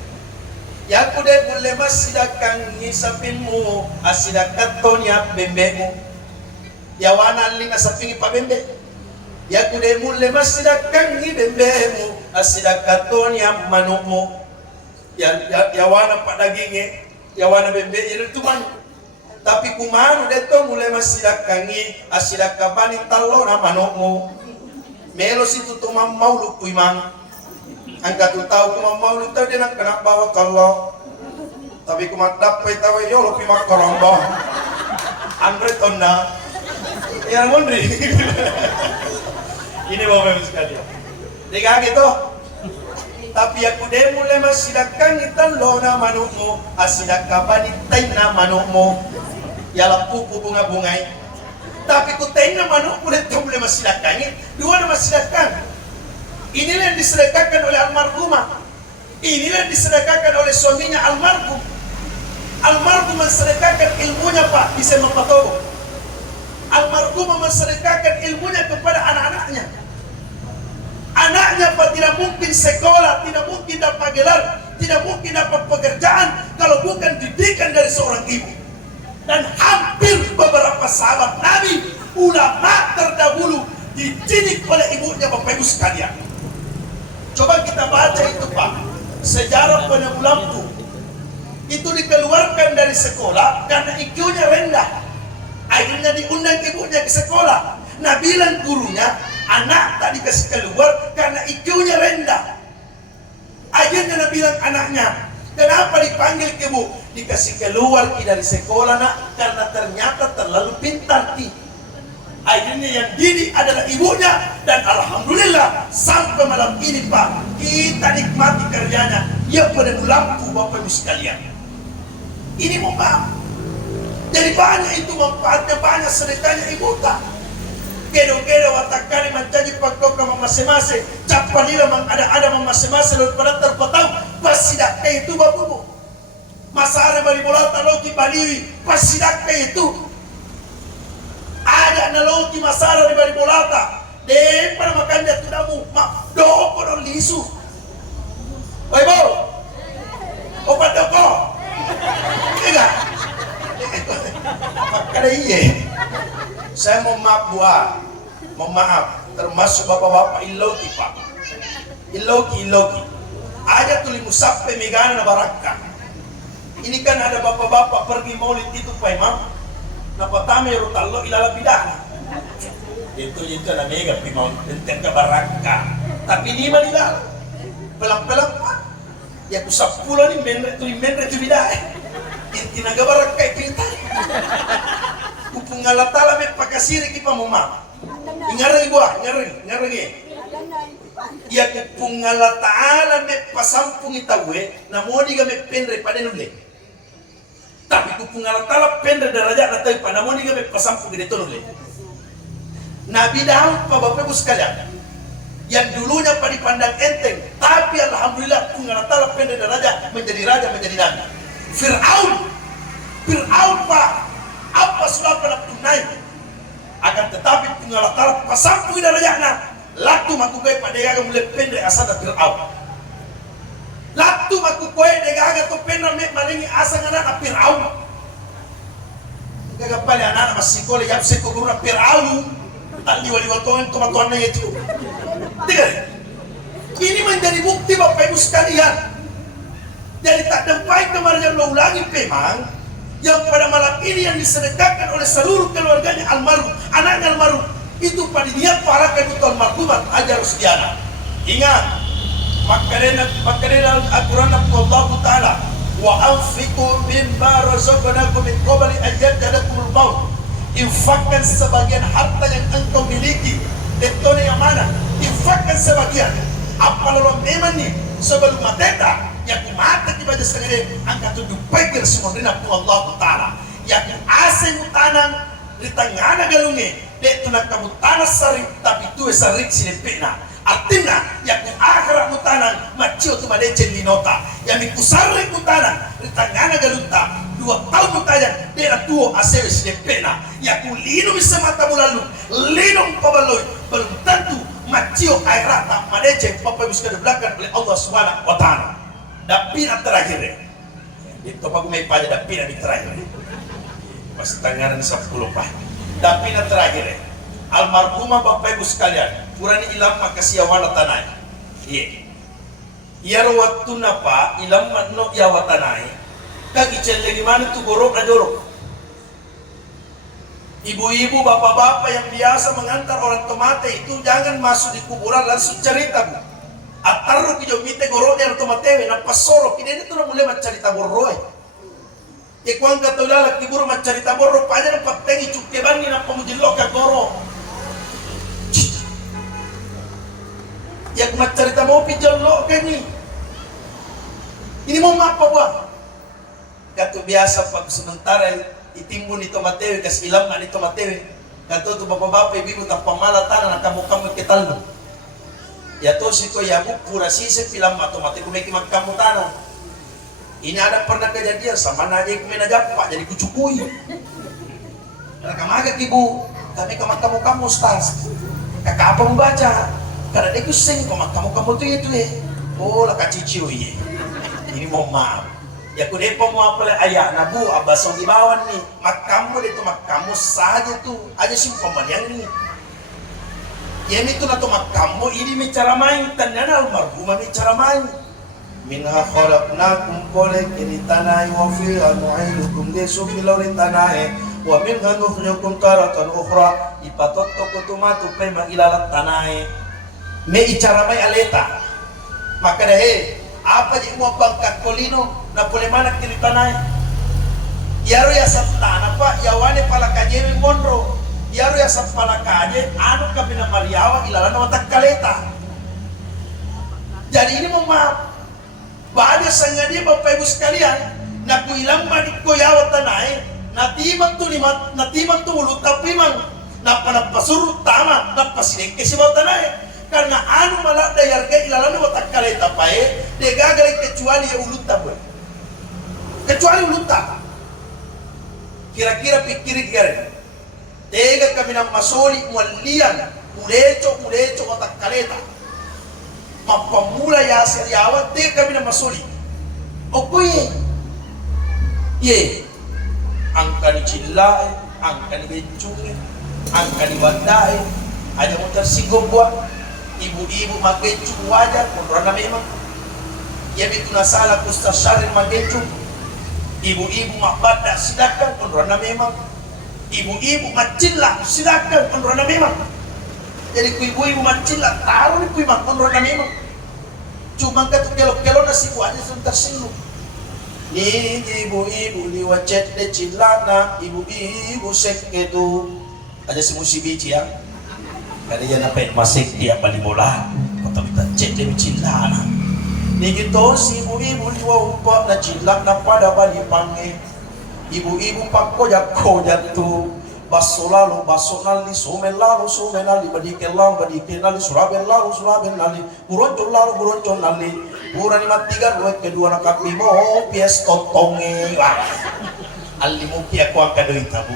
Ya kude mulai masih dekat ni sapinmu, asidakat tonya bembemu. Yawan aling na sapinge pa bembe. Ya kude mulai masih dekat ni bembemu. Asidakaton yang manumu ya wana pak dagingnya Ya wana bembe itu man. Tapi kumano deto mulai masidak kangi asidak kabani talo na manokmu. Melo situ to mauluk kuimang. Angkat tu tahu kumam mauluk tahu dia nak kena bawa kalau. Tapi kumat dapat tahu yo lo pimak korombo. Andre tonna. Yang mondri. Ini bapak sekalian. Dega gitu. Tapi aku deh mulai masidakan itan lo na manukmu, asidak kapan itan na manukmu, yalah pupu bunga-bungai. Tapi ku itan na manukmu deh tu mulai masidakan dua na masidakan. Inilah yang disedekahkan oleh almarhumah. Inilah yang disedekahkan oleh suaminya almarhum. Almarhum mensedekahkan ilmunya Pak di Semak Patobo. Almarhum mensedekahkan ilmunya kepada anak-anaknya. Anaknya Pak tidak mungkin sekolah, tidak mungkin dapat gelar, tidak mungkin dapat pekerjaan kalau bukan didikan dari seorang ibu. Dan hampir beberapa sahabat Nabi, ulama terdahulu dididik oleh ibunya Bapak Ibu sekalian. Coba kita baca itu Pak, sejarah Penemu Lampu. Itu dikeluarkan dari sekolah karena IQ-nya rendah. Akhirnya diundang ibunya ke sekolah. Nah bilang gurunya, anak tak dikasih keluar karena IQ-nya rendah. Akhirnya nak bilang anaknya, kenapa dipanggil ke bu? Dikasih keluar dari sekolah nak, karena ternyata terlalu pintar ti. Akhirnya yang didik adalah ibunya, dan alhamdulillah sampai malam ini Pak kita nikmati karyanya. Ya Penemu Lampu Bapak Ibu sekalian. Ini mau jadi banyak itu manfaatnya, banyak sedekahnya ibu tak. Gedo-gedo watakani menjadi pagkok nama masing-masing. Capalila ada masing-masing lalu pada terpotong. Pasidak itu bapumu. Masara bali bolata loki baliwi. Pasidak itu. Ada naloki masara di bali bolata. De pada makan dia tudamu. Mak doa kono lisu. Oi bo. Opat doko. Enggak. Makanya iya. Saya mau maaf termasuk bapak-bapak iloki Pak. Iloki. Ada tulimu sampai megana na baraka. Ini kan ada bapak-bapak pergi maulid itu Pak Imam. Napatame rutallo ilala bidana. Itu na mega pi maulid tentang ke baraka. Tapi ini malilala. Pelang-pelang Pak. Ya ku 10 ni menre tu bidana. Inti naga baraka kita. Pungalatala me pakasiri ki pamuma. Ingareng gua, ingareng. Ya pungalatala me pasampung itawe, namoni ga me pendre padenule. Tapi pungalatala pendre daraja na tayo pa, namoni ga me pasampung dito nule. Nabi Daud pa Bapak Ibu sekalian, yang dulunya pa dipandang enteng, tapi alhamdulillah pungalatala pendre daraja menjadi raja, menjadi nabi. Fir'aun Pak, apa sudah pernah tunai? Akan tetapi pengalatala pasampung darajana. Latu maku kue padegaga mulai pendre asada Fir'aun. Latu maku kue degaga to pendre me malingi asa ngana Fir'aun. Gaga pale anak masih kole yap seko guru Fir'aun. Tali wali watoan to matuan itu. Dengar. Ini menjadi bukti Bapak Ibu sekalian. Jadi tak dempai kemarin lo ulangi memang yang pada malam ini yang disedekahkan oleh seluruh keluarganya almarhum, anaknya almarhum itu pada niat para kedutaan almarhumat Haja Rusdiana. Ingat, makanya Al-Quran Allah Ta'ala wa anfiqu mimma razaqnakum min qabli an yaj'alakumul maut. Infakkan sebagian harta yang engkau miliki, detone yang mana? Infakkan sebagian. Apa lo memang nih sebelum mateta yang mata di baca segede angkat tujuh pikir semua dina Allah Ta'ala yang asing tanang di tengah galunge dek tunak kamu tanah sari tapi tu sarik sinepena artinya yang akhirat mutanang macio tu madece linota yang mikusarek mutanang di tengah galunta 2 tahun mutajan dek tuo asewe sinepena yang lino bisa mata mulalu lino pabaloy belum tentu macio akhirat madece Bapak Ibu sekalian belakang oleh Allah Subhanahu wa Ta'ala. Dapina terakhir itu aku may pala dapina di terakhir pas tangaran 10 pa dapina terakhir almarhumah Bapak Ibu sekalian purani ilam makasiyawan tanay iya rawat tuna pa ilam no yawatanay Kaki celle gimana tuh gorok na jorok. Ibu-ibu, bapak-bapak yang biasa mengantar orang tua mati itu jangan masuk di kuburan langsung cerita bu. Ataru kijo mite goroknya orang tua mati na pasoro kini itu mulai mencerita boroi. Ikuan katulala kiburu mencerita boroi paja na patengi cuke bangi na pemujilok ka goro. Yang mencerita mau pijolok kani. Ini mau apa buat? Katu biasa pag sementara itimbun ito matewe kas ilaman ito matewe kanto to bapak-bapak ibu tak pamalatan na kamu kitalno ya to siko ya bu pura sise pilam ato mate kumeki magkamu tanah ini ada pernah kejadian sama naje kumena japa jadi kucukui karena kamaga ibu kami kamu ustaz kakak apa membaca karena dia kusing kamu tuh itu oh lah kaciciu ye ini mau maaf ya kude mo apale ayah nabu abaso gibawan nih makamu itu makamu saja tuh aja sih pemalian nih ya itu nato makamu ini bicara main tandana almarhumah bicara main minha khalaqnakum qole kini tanai wa fiha nu'idukum desu filorin tanai wa minha nukhrijukum taratan ukhra ipatotto kutumatu pema ilalat tanai me icara mai aleta maka deh apa di mau bangkat kolino na pole mana kini tanay yaro ya sa tanah pak yawane pala kajewi monro yaro ya sa pala kaje anu kami na mariawa ilalan na matak kaleta jadi ini mau maaf bada sangadi bapak ibu sekalian na ku ilang manik ko yawa tanay natimang tu ulut tapi mang na panapasuru tama na pasinek si bawa tanay karena anu malak dayarga ilalan na matak kaleta pae de gagal kecuali ya ulut tabu kecuali ulunta kira-kira pikirin kira tega kami nang masoli mualian uleco otak kaleta mapamula ya seriawan tega kami nang masoli opo ye angka ni cilae angka ni bencunge angka ni bandae aja mo tersinggung buat ibu-ibu magencung wajar kurang memang ya bitu nasala kustasyarin magencung ibu-ibu makbada silakan penurana memang ibu-ibu macillah silakan penurana memang jadi ku ibu-ibu macillah taruh di kuimak penurana memang cuma katu kelo-kelo nasi ku aja sebentar singgung ni ibu-ibu liwacet de cilana ibu-ibu sek itu aja si musibici ya kada yan napet masik dia bali bola kata kita cek de cilana ni gitu si ibu-ibu liwa umpak na cilak na pada bali pange ibu-ibu pakko jak tu baso lalu baso nali sumen nali badike nali suraben nali buroncon nali burani matigan luet kedua na kapi mo pies totonge alimuki aku angka doi tabu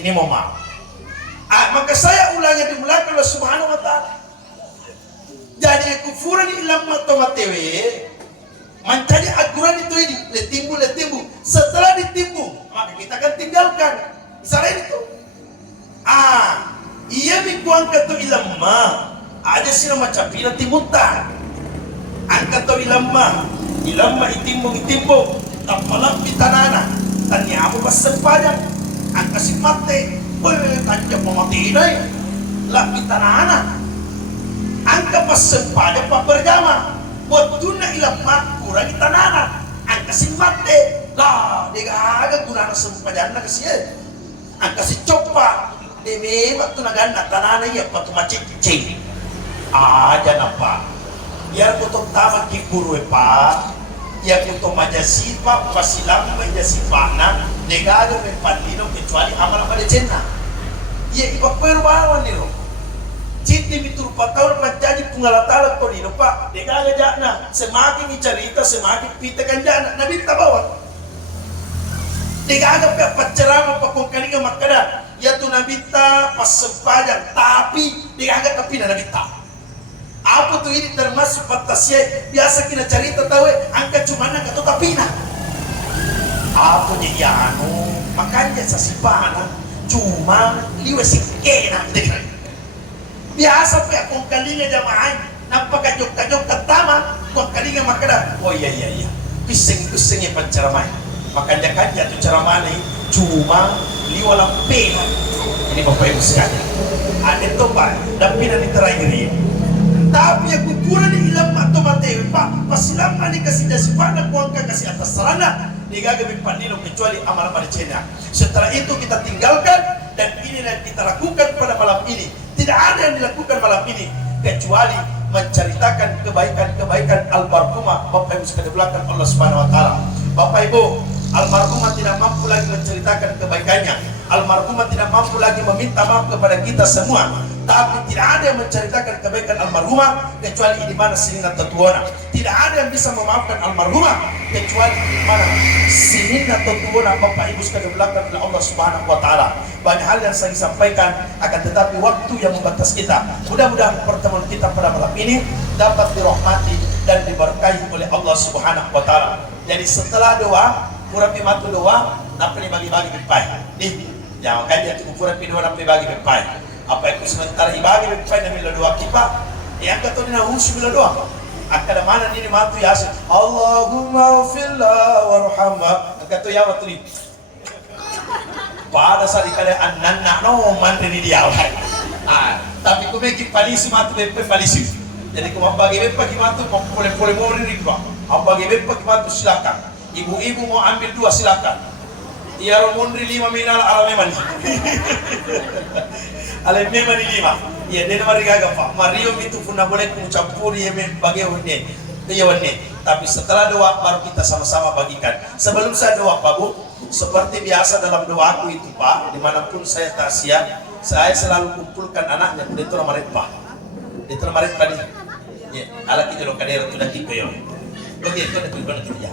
ini mau maaf maka saya ulangi dimulakan oleh subhanahu wa ta'ala jadi kufuran ilam matewe mencari aguran itu ini letimbu setelah ditimbun maka kita akan tinggalkan misalnya itu iya mikuang kato ilamma ada sila macapila timunta angkat to ilamma itimbong tapalang pitanana tanya mo basempayan ang kasimate tanya pamatinay la pitanana angka pasempayan paperjama buat tuna ilamma kurang itanana ang kasimate lah digaga guna sempayan na kasi ang kasi copa demi waktu nagana tanana ya patumacik cing aja napa biar kutong tamat kiburu pa ya kutong majasipa pasilang majasipana negado may pandino kecuali amal malecena ya ipaperbawan nilo citi mitur patawar pancaji pungalatala ko nilo pa negado jana semakin icarita semakin pitakan jana nabita bawang negado pa pacarama pa kung kalinga makada ya tu nabita pas sempadan tapi negado tapi na nabita apa tuh ini termasuk fantasia biasa kita cerita tahu angka cuma nak atau tapi nak apa jadi anu makanya sasipana cuma liwe sikena biasa pe kung kalinga jamaah nampak kajok pertama kung kalinga makada oh iya pising yang pancaramai makanya tuh ceramah nih cuma liwala pena. Ini Bapak Ibu sekalian, ada tuh Pak, tapi nanti terakhir ini. Tapi aku kurang di ilang atau mati Pak, pasilang mani kasih dasifana kuangka kasih atas sarana digagamin pandino kecuali amal pada cina. Setelah itu kita tinggalkan, dan ini yang kita lakukan pada malam ini. Tidak ada yang dilakukan malam ini kecuali menceritakan kebaikan-kebaikan almarhumah Bapak Ibu sekalian belakang Allah Subhanahu wa taala. Bapak Ibu, almarhumah tidak mampu lagi menceritakan kebaikannya. Almarhumah tidak mampu lagi meminta maaf kepada kita semua. Tapi tidak ada yang menceritakan kebaikan almarhumah kecuali di mana Sinina Tatuona. Tidak ada yang bisa memaafkan almarhumah kecuali di mana Sinina Tatuona Bapak Ibu sekalian belakang oleh Allah Subhanahu wa taala. Banyak hal yang saya sampaikan, akan tetapi waktu yang membatas kita. Mudah-mudahan pertemuan kita pada malam ini dapat dirahmati dan diberkahi oleh Allah Subhanahu wa taala. Jadi setelah doa, kurang matu doa, apa nih bagi-bagi pipai. Nih, jangan kan dia ukuran doa apa bagi pipai. Apa itu sementara ibagi pipai dan bila doa kita, yang kata ni nak usul bila doa. Akada mana ni matu ya asyik. Allahumma fillah warhamha. Kata ya waktu ni. Pada saat ikada anan no mandi ni dia. Tapi kau megi palisi matu bepe palisi. Jadi kau bagi bepe matu boleh mau ni dua. Bagi bepe matu silakan. Ibu-ibu mau ambil 2 silakan. Ia romondri 5 minal alameman. Alameman 5. Ia dia mari gaga Pak. Mario itu pun boleh mencampuri bagi wanne. Dia wanne. Tapi setelah doa baru kita sama-sama bagikan. Sebelum saya doa Pak Bu, seperti biasa dalam doaku itu Pak, dimanapun saya tasya, saya selalu kumpulkan anaknya. Dia itu nama Pak. Dia itu nama Pak ni. Ya, ala kita lo kadera tu dah tipe yo. Begitu nak tujuan kita.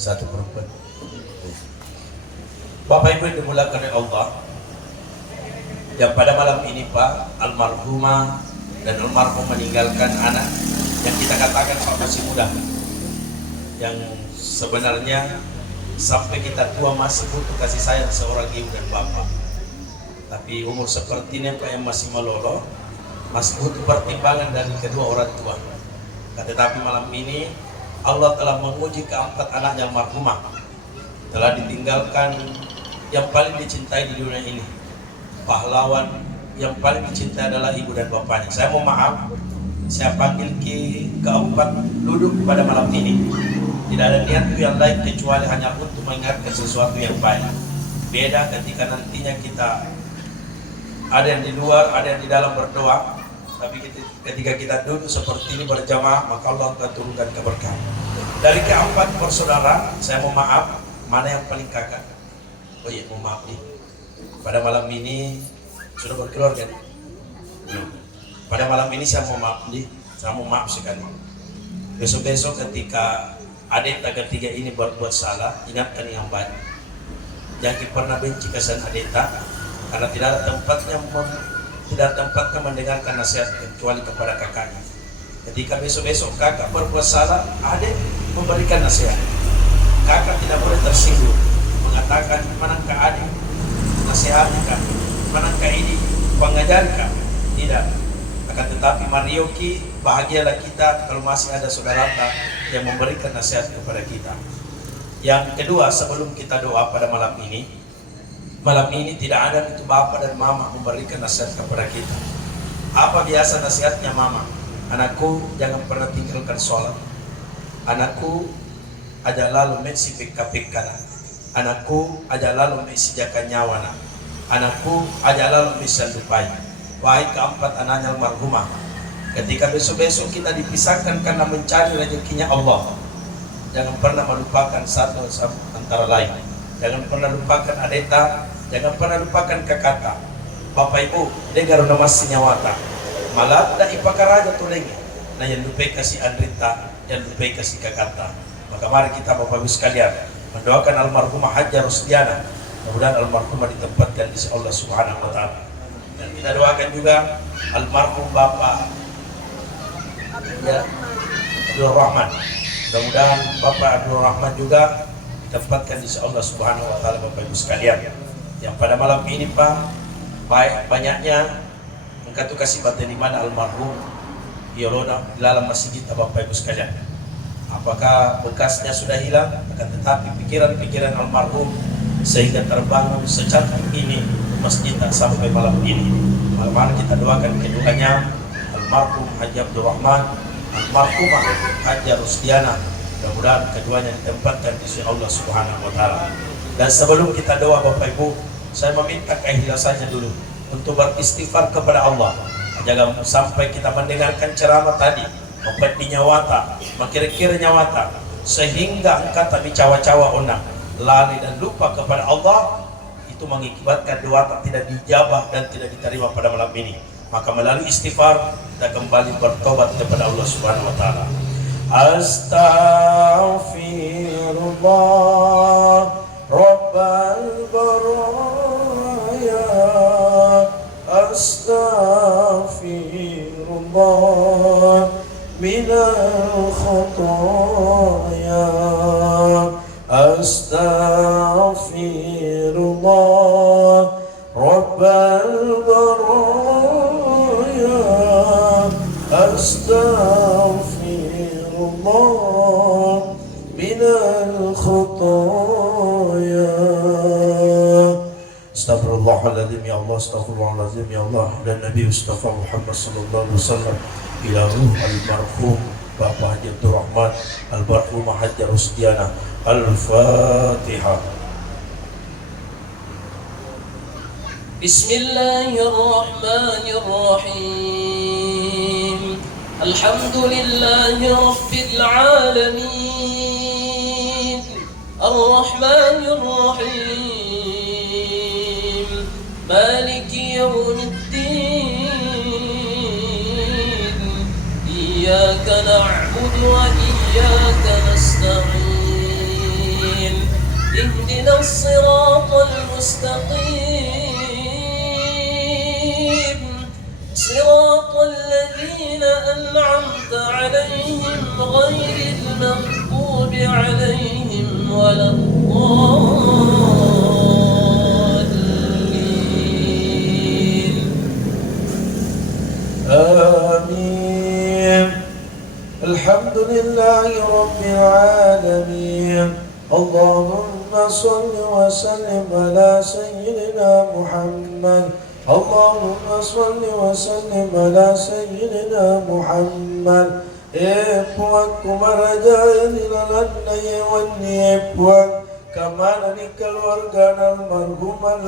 Satu perempuan. Bapak Ibu yang dimulakan oleh Allah, yang pada malam ini Pak, almarhumah dan almarhum meninggalkan anak yang kita katakan Pak masih muda, yang sebenarnya sampai kita tua masih butuh kasih sayang seorang ibu dan bapak. Tapi umur seperti ini Pak yang masih melolo, masih butuh pertimbangan dari kedua orang tua. Tetapi malam ini Allah telah menguji keempat anaknya almarhumah, telah ditinggalkan yang paling dicintai di dunia ini. Pahlawan yang paling dicintai adalah ibu dan bapaknya. Saya mau maaf, saya panggil keempat duduk pada malam ini. Tidak ada niatku yang lain kecuali hanya untuk mengingatkan sesuatu yang baik. Beda ketika nantinya kita ada yang di luar, ada yang di dalam berdoa. Tapi ketika kita duduk seperti ini berjamaah, maka Allah akan turunkan keberkahan. Dari keempat bersaudara, saya mau maaf, mana yang paling kakak? Oh iya, mau maaf nih. Pada malam ini sudah berkeluarga nih? Belum. Pada malam ini saya mau maaf nih, saya mau maaf sekali. Besok-besok ketika adik ketiga ini berbuat salah, ingatkan yang baik. Jangan pernah benci kesan adikta, karena tidak ada tempatnya mendengarkan nasihat kecuali kepada kakaknya. Ketika besok-besok kakak berbuat salah, adik memberikan nasihat. Kakak tidak boleh tersinggung, mengatakan manakah adik, nasihatkan, manakah ini, pengajarkan. Tidak. Akan tetapi Marioki, bahagialah kita kalau masih ada saudara yang memberikan nasihat kepada kita. Yang kedua, sebelum kita doa pada malam ini tidak ada itu bapak dan mama memberikan nasihat kepada kita. Apa biasa nasihatnya mama? Anakku, jangan pernah tinggalkan sholat. Anakku, aja lalu mensi pika-pikana. Anakku, aja lalu mensi jaka nyawana. Anakku, aja lalu mensi lupai. Wahai keempat anaknya almarhumah, ketika besok-besok kita dipisahkan karena mencari rezekinya Allah, jangan pernah melupakan satu antara lain. Jangan pernah lupakan adeta, jangan pernah lupakan kakata. Bapak Ibu, dengar nama sinyawata. Malah da ipakaraja tu lagi. nah yang lupai kasih Andrita, yang lupai kasih Kakata. Maka mari kita Bapak Ibu sekalian mendoakan almarhumah Hajjah Rusdiana, mudah-mudahan almarhumah ditempatkan di sisi Allah Subhanahu wa taala. Dan kita doakan juga almarhum Bapak ya Abdul Rahman. Mudah-mudahan Bapak Abdul Rahman juga ditempatkan di sisi Allah Subhanahu wa taala Bapak Ibu sekalian. Yang pada malam ini Pak, banyaknya engkau kasih batin di mana almarhum Yolona di dalam masjid kita Bapak Ibu sekalian. Apakah bekasnya sudah hilang? Akan tetapi pikiran-pikiran almarhum sehingga terbangun secantik ini masjid sampai malam ini. Malam kita doakan keduanya almarhum Haji Abdul Rahman, almarhumah Hajjah Rusdiana. Mudah-mudahan keduanya ditempatkan di sisi Allah Subhanahu wa taala. Dan sebelum kita doa Bapak Ibu, saya meminta keikhlasannya dulu untuk beristighfar kepada Allah. Jangan sampai kita mendengarkan ceramah tadi mempendi nyawata, makir-kir nyawata, sehingga engkau tak bicawa-cawa onang, lali dan lupa kepada Allah, itu mengakibatkan doa tidak dijabah dan tidak diterima pada malam ini. Maka melalui istighfar kita kembali bertobat kepada Allah Subhanahu wa taala. Astaghfirullah Rabbal baraya, astaghfirullah minal khataya, astaghfirullah Rabbal baraya, astaghfirullah minal khataya. Astaghfirullahaladzim ya Allah, astaghfirullahaladzim ya Allah. Dan Nabi Mustafa Muhammad sallallahu alaihi wasallam ila ruh almarhum Bapak Haji Abdul Rahman, almarhumah Hajjah Rusdiana. Al-Fatihah. Bismillahirrahmanirrahim. Alhamdulillahi Rabbil alamin. Ar-Rahmanir Rahim. Maliki yawmiddin. Iyyaka na'budu wa iyyaka nasta'in. Ihdinas siratal mustaqim. Siratal ladzina an'amta 'alaihim ghairil maghdubi 'alaihim waladdallin. Amin. Alhamdulillahi Rabbil Alamin. Allahumma salli wa sallim ala Sayyidina Muhammad. Allahumma salli wa sallim ala Sayyidina Muhammad. Puak kumaraja nilalanda yewani puak kamana ni keluarga almarhumah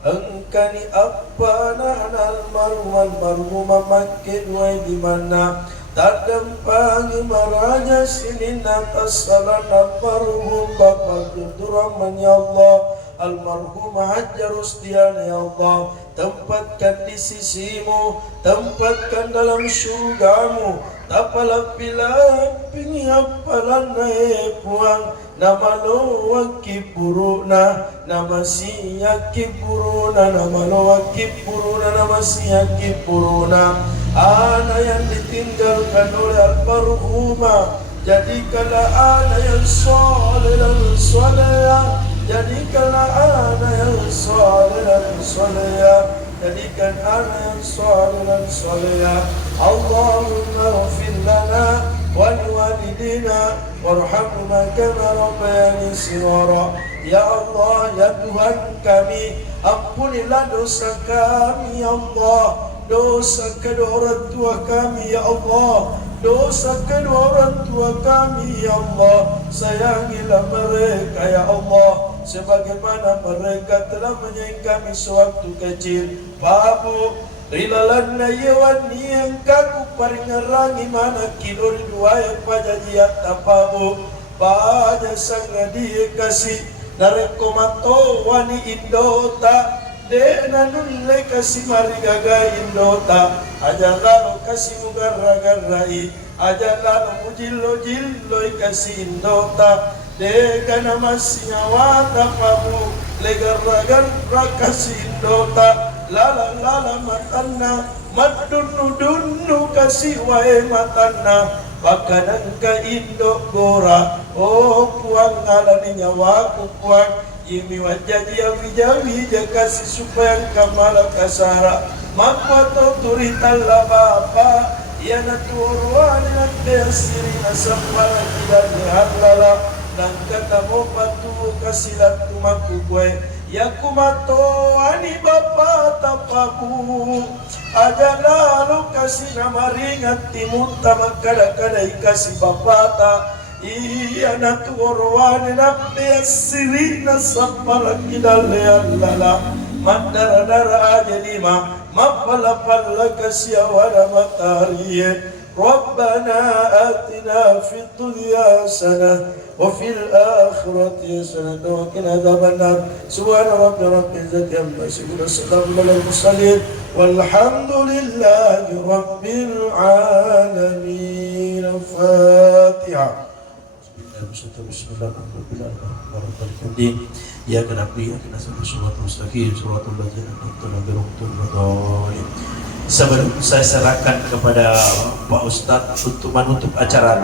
engkani apa almarhumah makin wai di mana tadam pagi maraja sinin atas salam almarhum Bapak Abdul Rahman ya Allah, almarhumah Hajjah Rusdiana ya Allah, tempatkan di sisimu, tempatkan dalam syurgamu, tapalapi-lapi apalan puang nama lo wakib buruna, nama si yakib buruna, nama lo wakib buruna, nama si yakib buruna. Anak yang ditinggalkan oleh almarhumah, jadikanlah anak yang soleh dan solehah. Jadikanlah anak yang soleh dan solehah. Jadikan anak yang soleh dan solehah. Allahumma ighfir lana wa liwalidina warhamna kama rabbayani shighara. Ya Allah, ya Tuhan kami, ampunilah dosa kami ya Allah, dosa kedua orang tua kami ya Allah, dosa kedua orang tua kami ya Allah. Sayangilah mereka ya Allah, sebagaimana mereka telah menyayangi kami sewaktu kecil. Babu rilalanna yewani yang kaku paringarangi mana kilo dua yang pajajiat tapabu paja sanga dia kasih narekomato wani indota dena nulle kasih mari gagain dota aja lalu kasih mugarra-garrai aja lalu mujillo-jillo kasih dota deka nama singawata pabu legarra-garra kasih dota lala matanna madunnu kasih wae matanna bakanan ka indo gora oh puang ngalani nyawaku puang imi wajaji jawi kasih supaya kamala kasara makwato turitalla bapa yana turuani nakde sirina sampala kidani halala nang katamo patu kasilat tumaku kue yakumato ani bapa tapabu aja lalu kasih nama ringat timuta makada-kada kasih bapata iya natu orwane nabde sirina sapara kidale allala mandara-dara aja lima mapala-pala kasih awada matariye Rabbana atina fid dunya hasanah wa fil akhirati hasanah wa qina adzabannar subhana rabbika rabbil izzati amma yasifun wa salamun alal mursalin walhamdulillahi rabbil alamin al-Fatiha. Bismillahirrahmanirrahim. Ya kenabi ya kenasal suratul mustaqim suratul ladzina an'amta Sebelum saya serahkan kepada Pak Ustadz untuk menutup acara,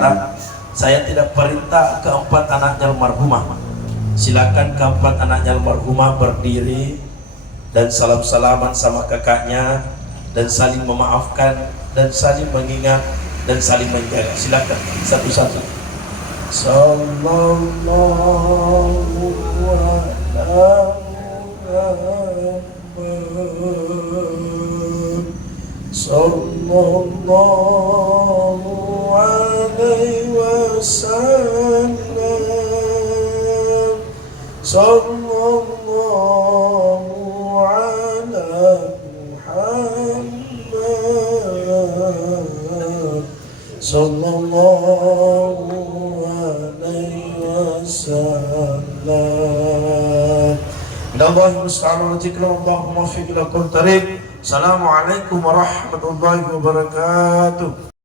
saya tidak perintah keempat anaknya almarhumah. Silakan keempat anaknya almarhumah berdiri dan salam-salaman sama kakaknya dan saling memaafkan dan saling mengingat dan saling menjaga. Silakan satu-satu. Sallallahu alaihi Sallallahu alaihi wasallam Sallallahu ala Muhammad Sallallahu alaihi wasallam. Billahi musta'an wa zikra Allahumma fi ila kulli tariq. Assalamualaikum warahmatullahi wabarakatuh.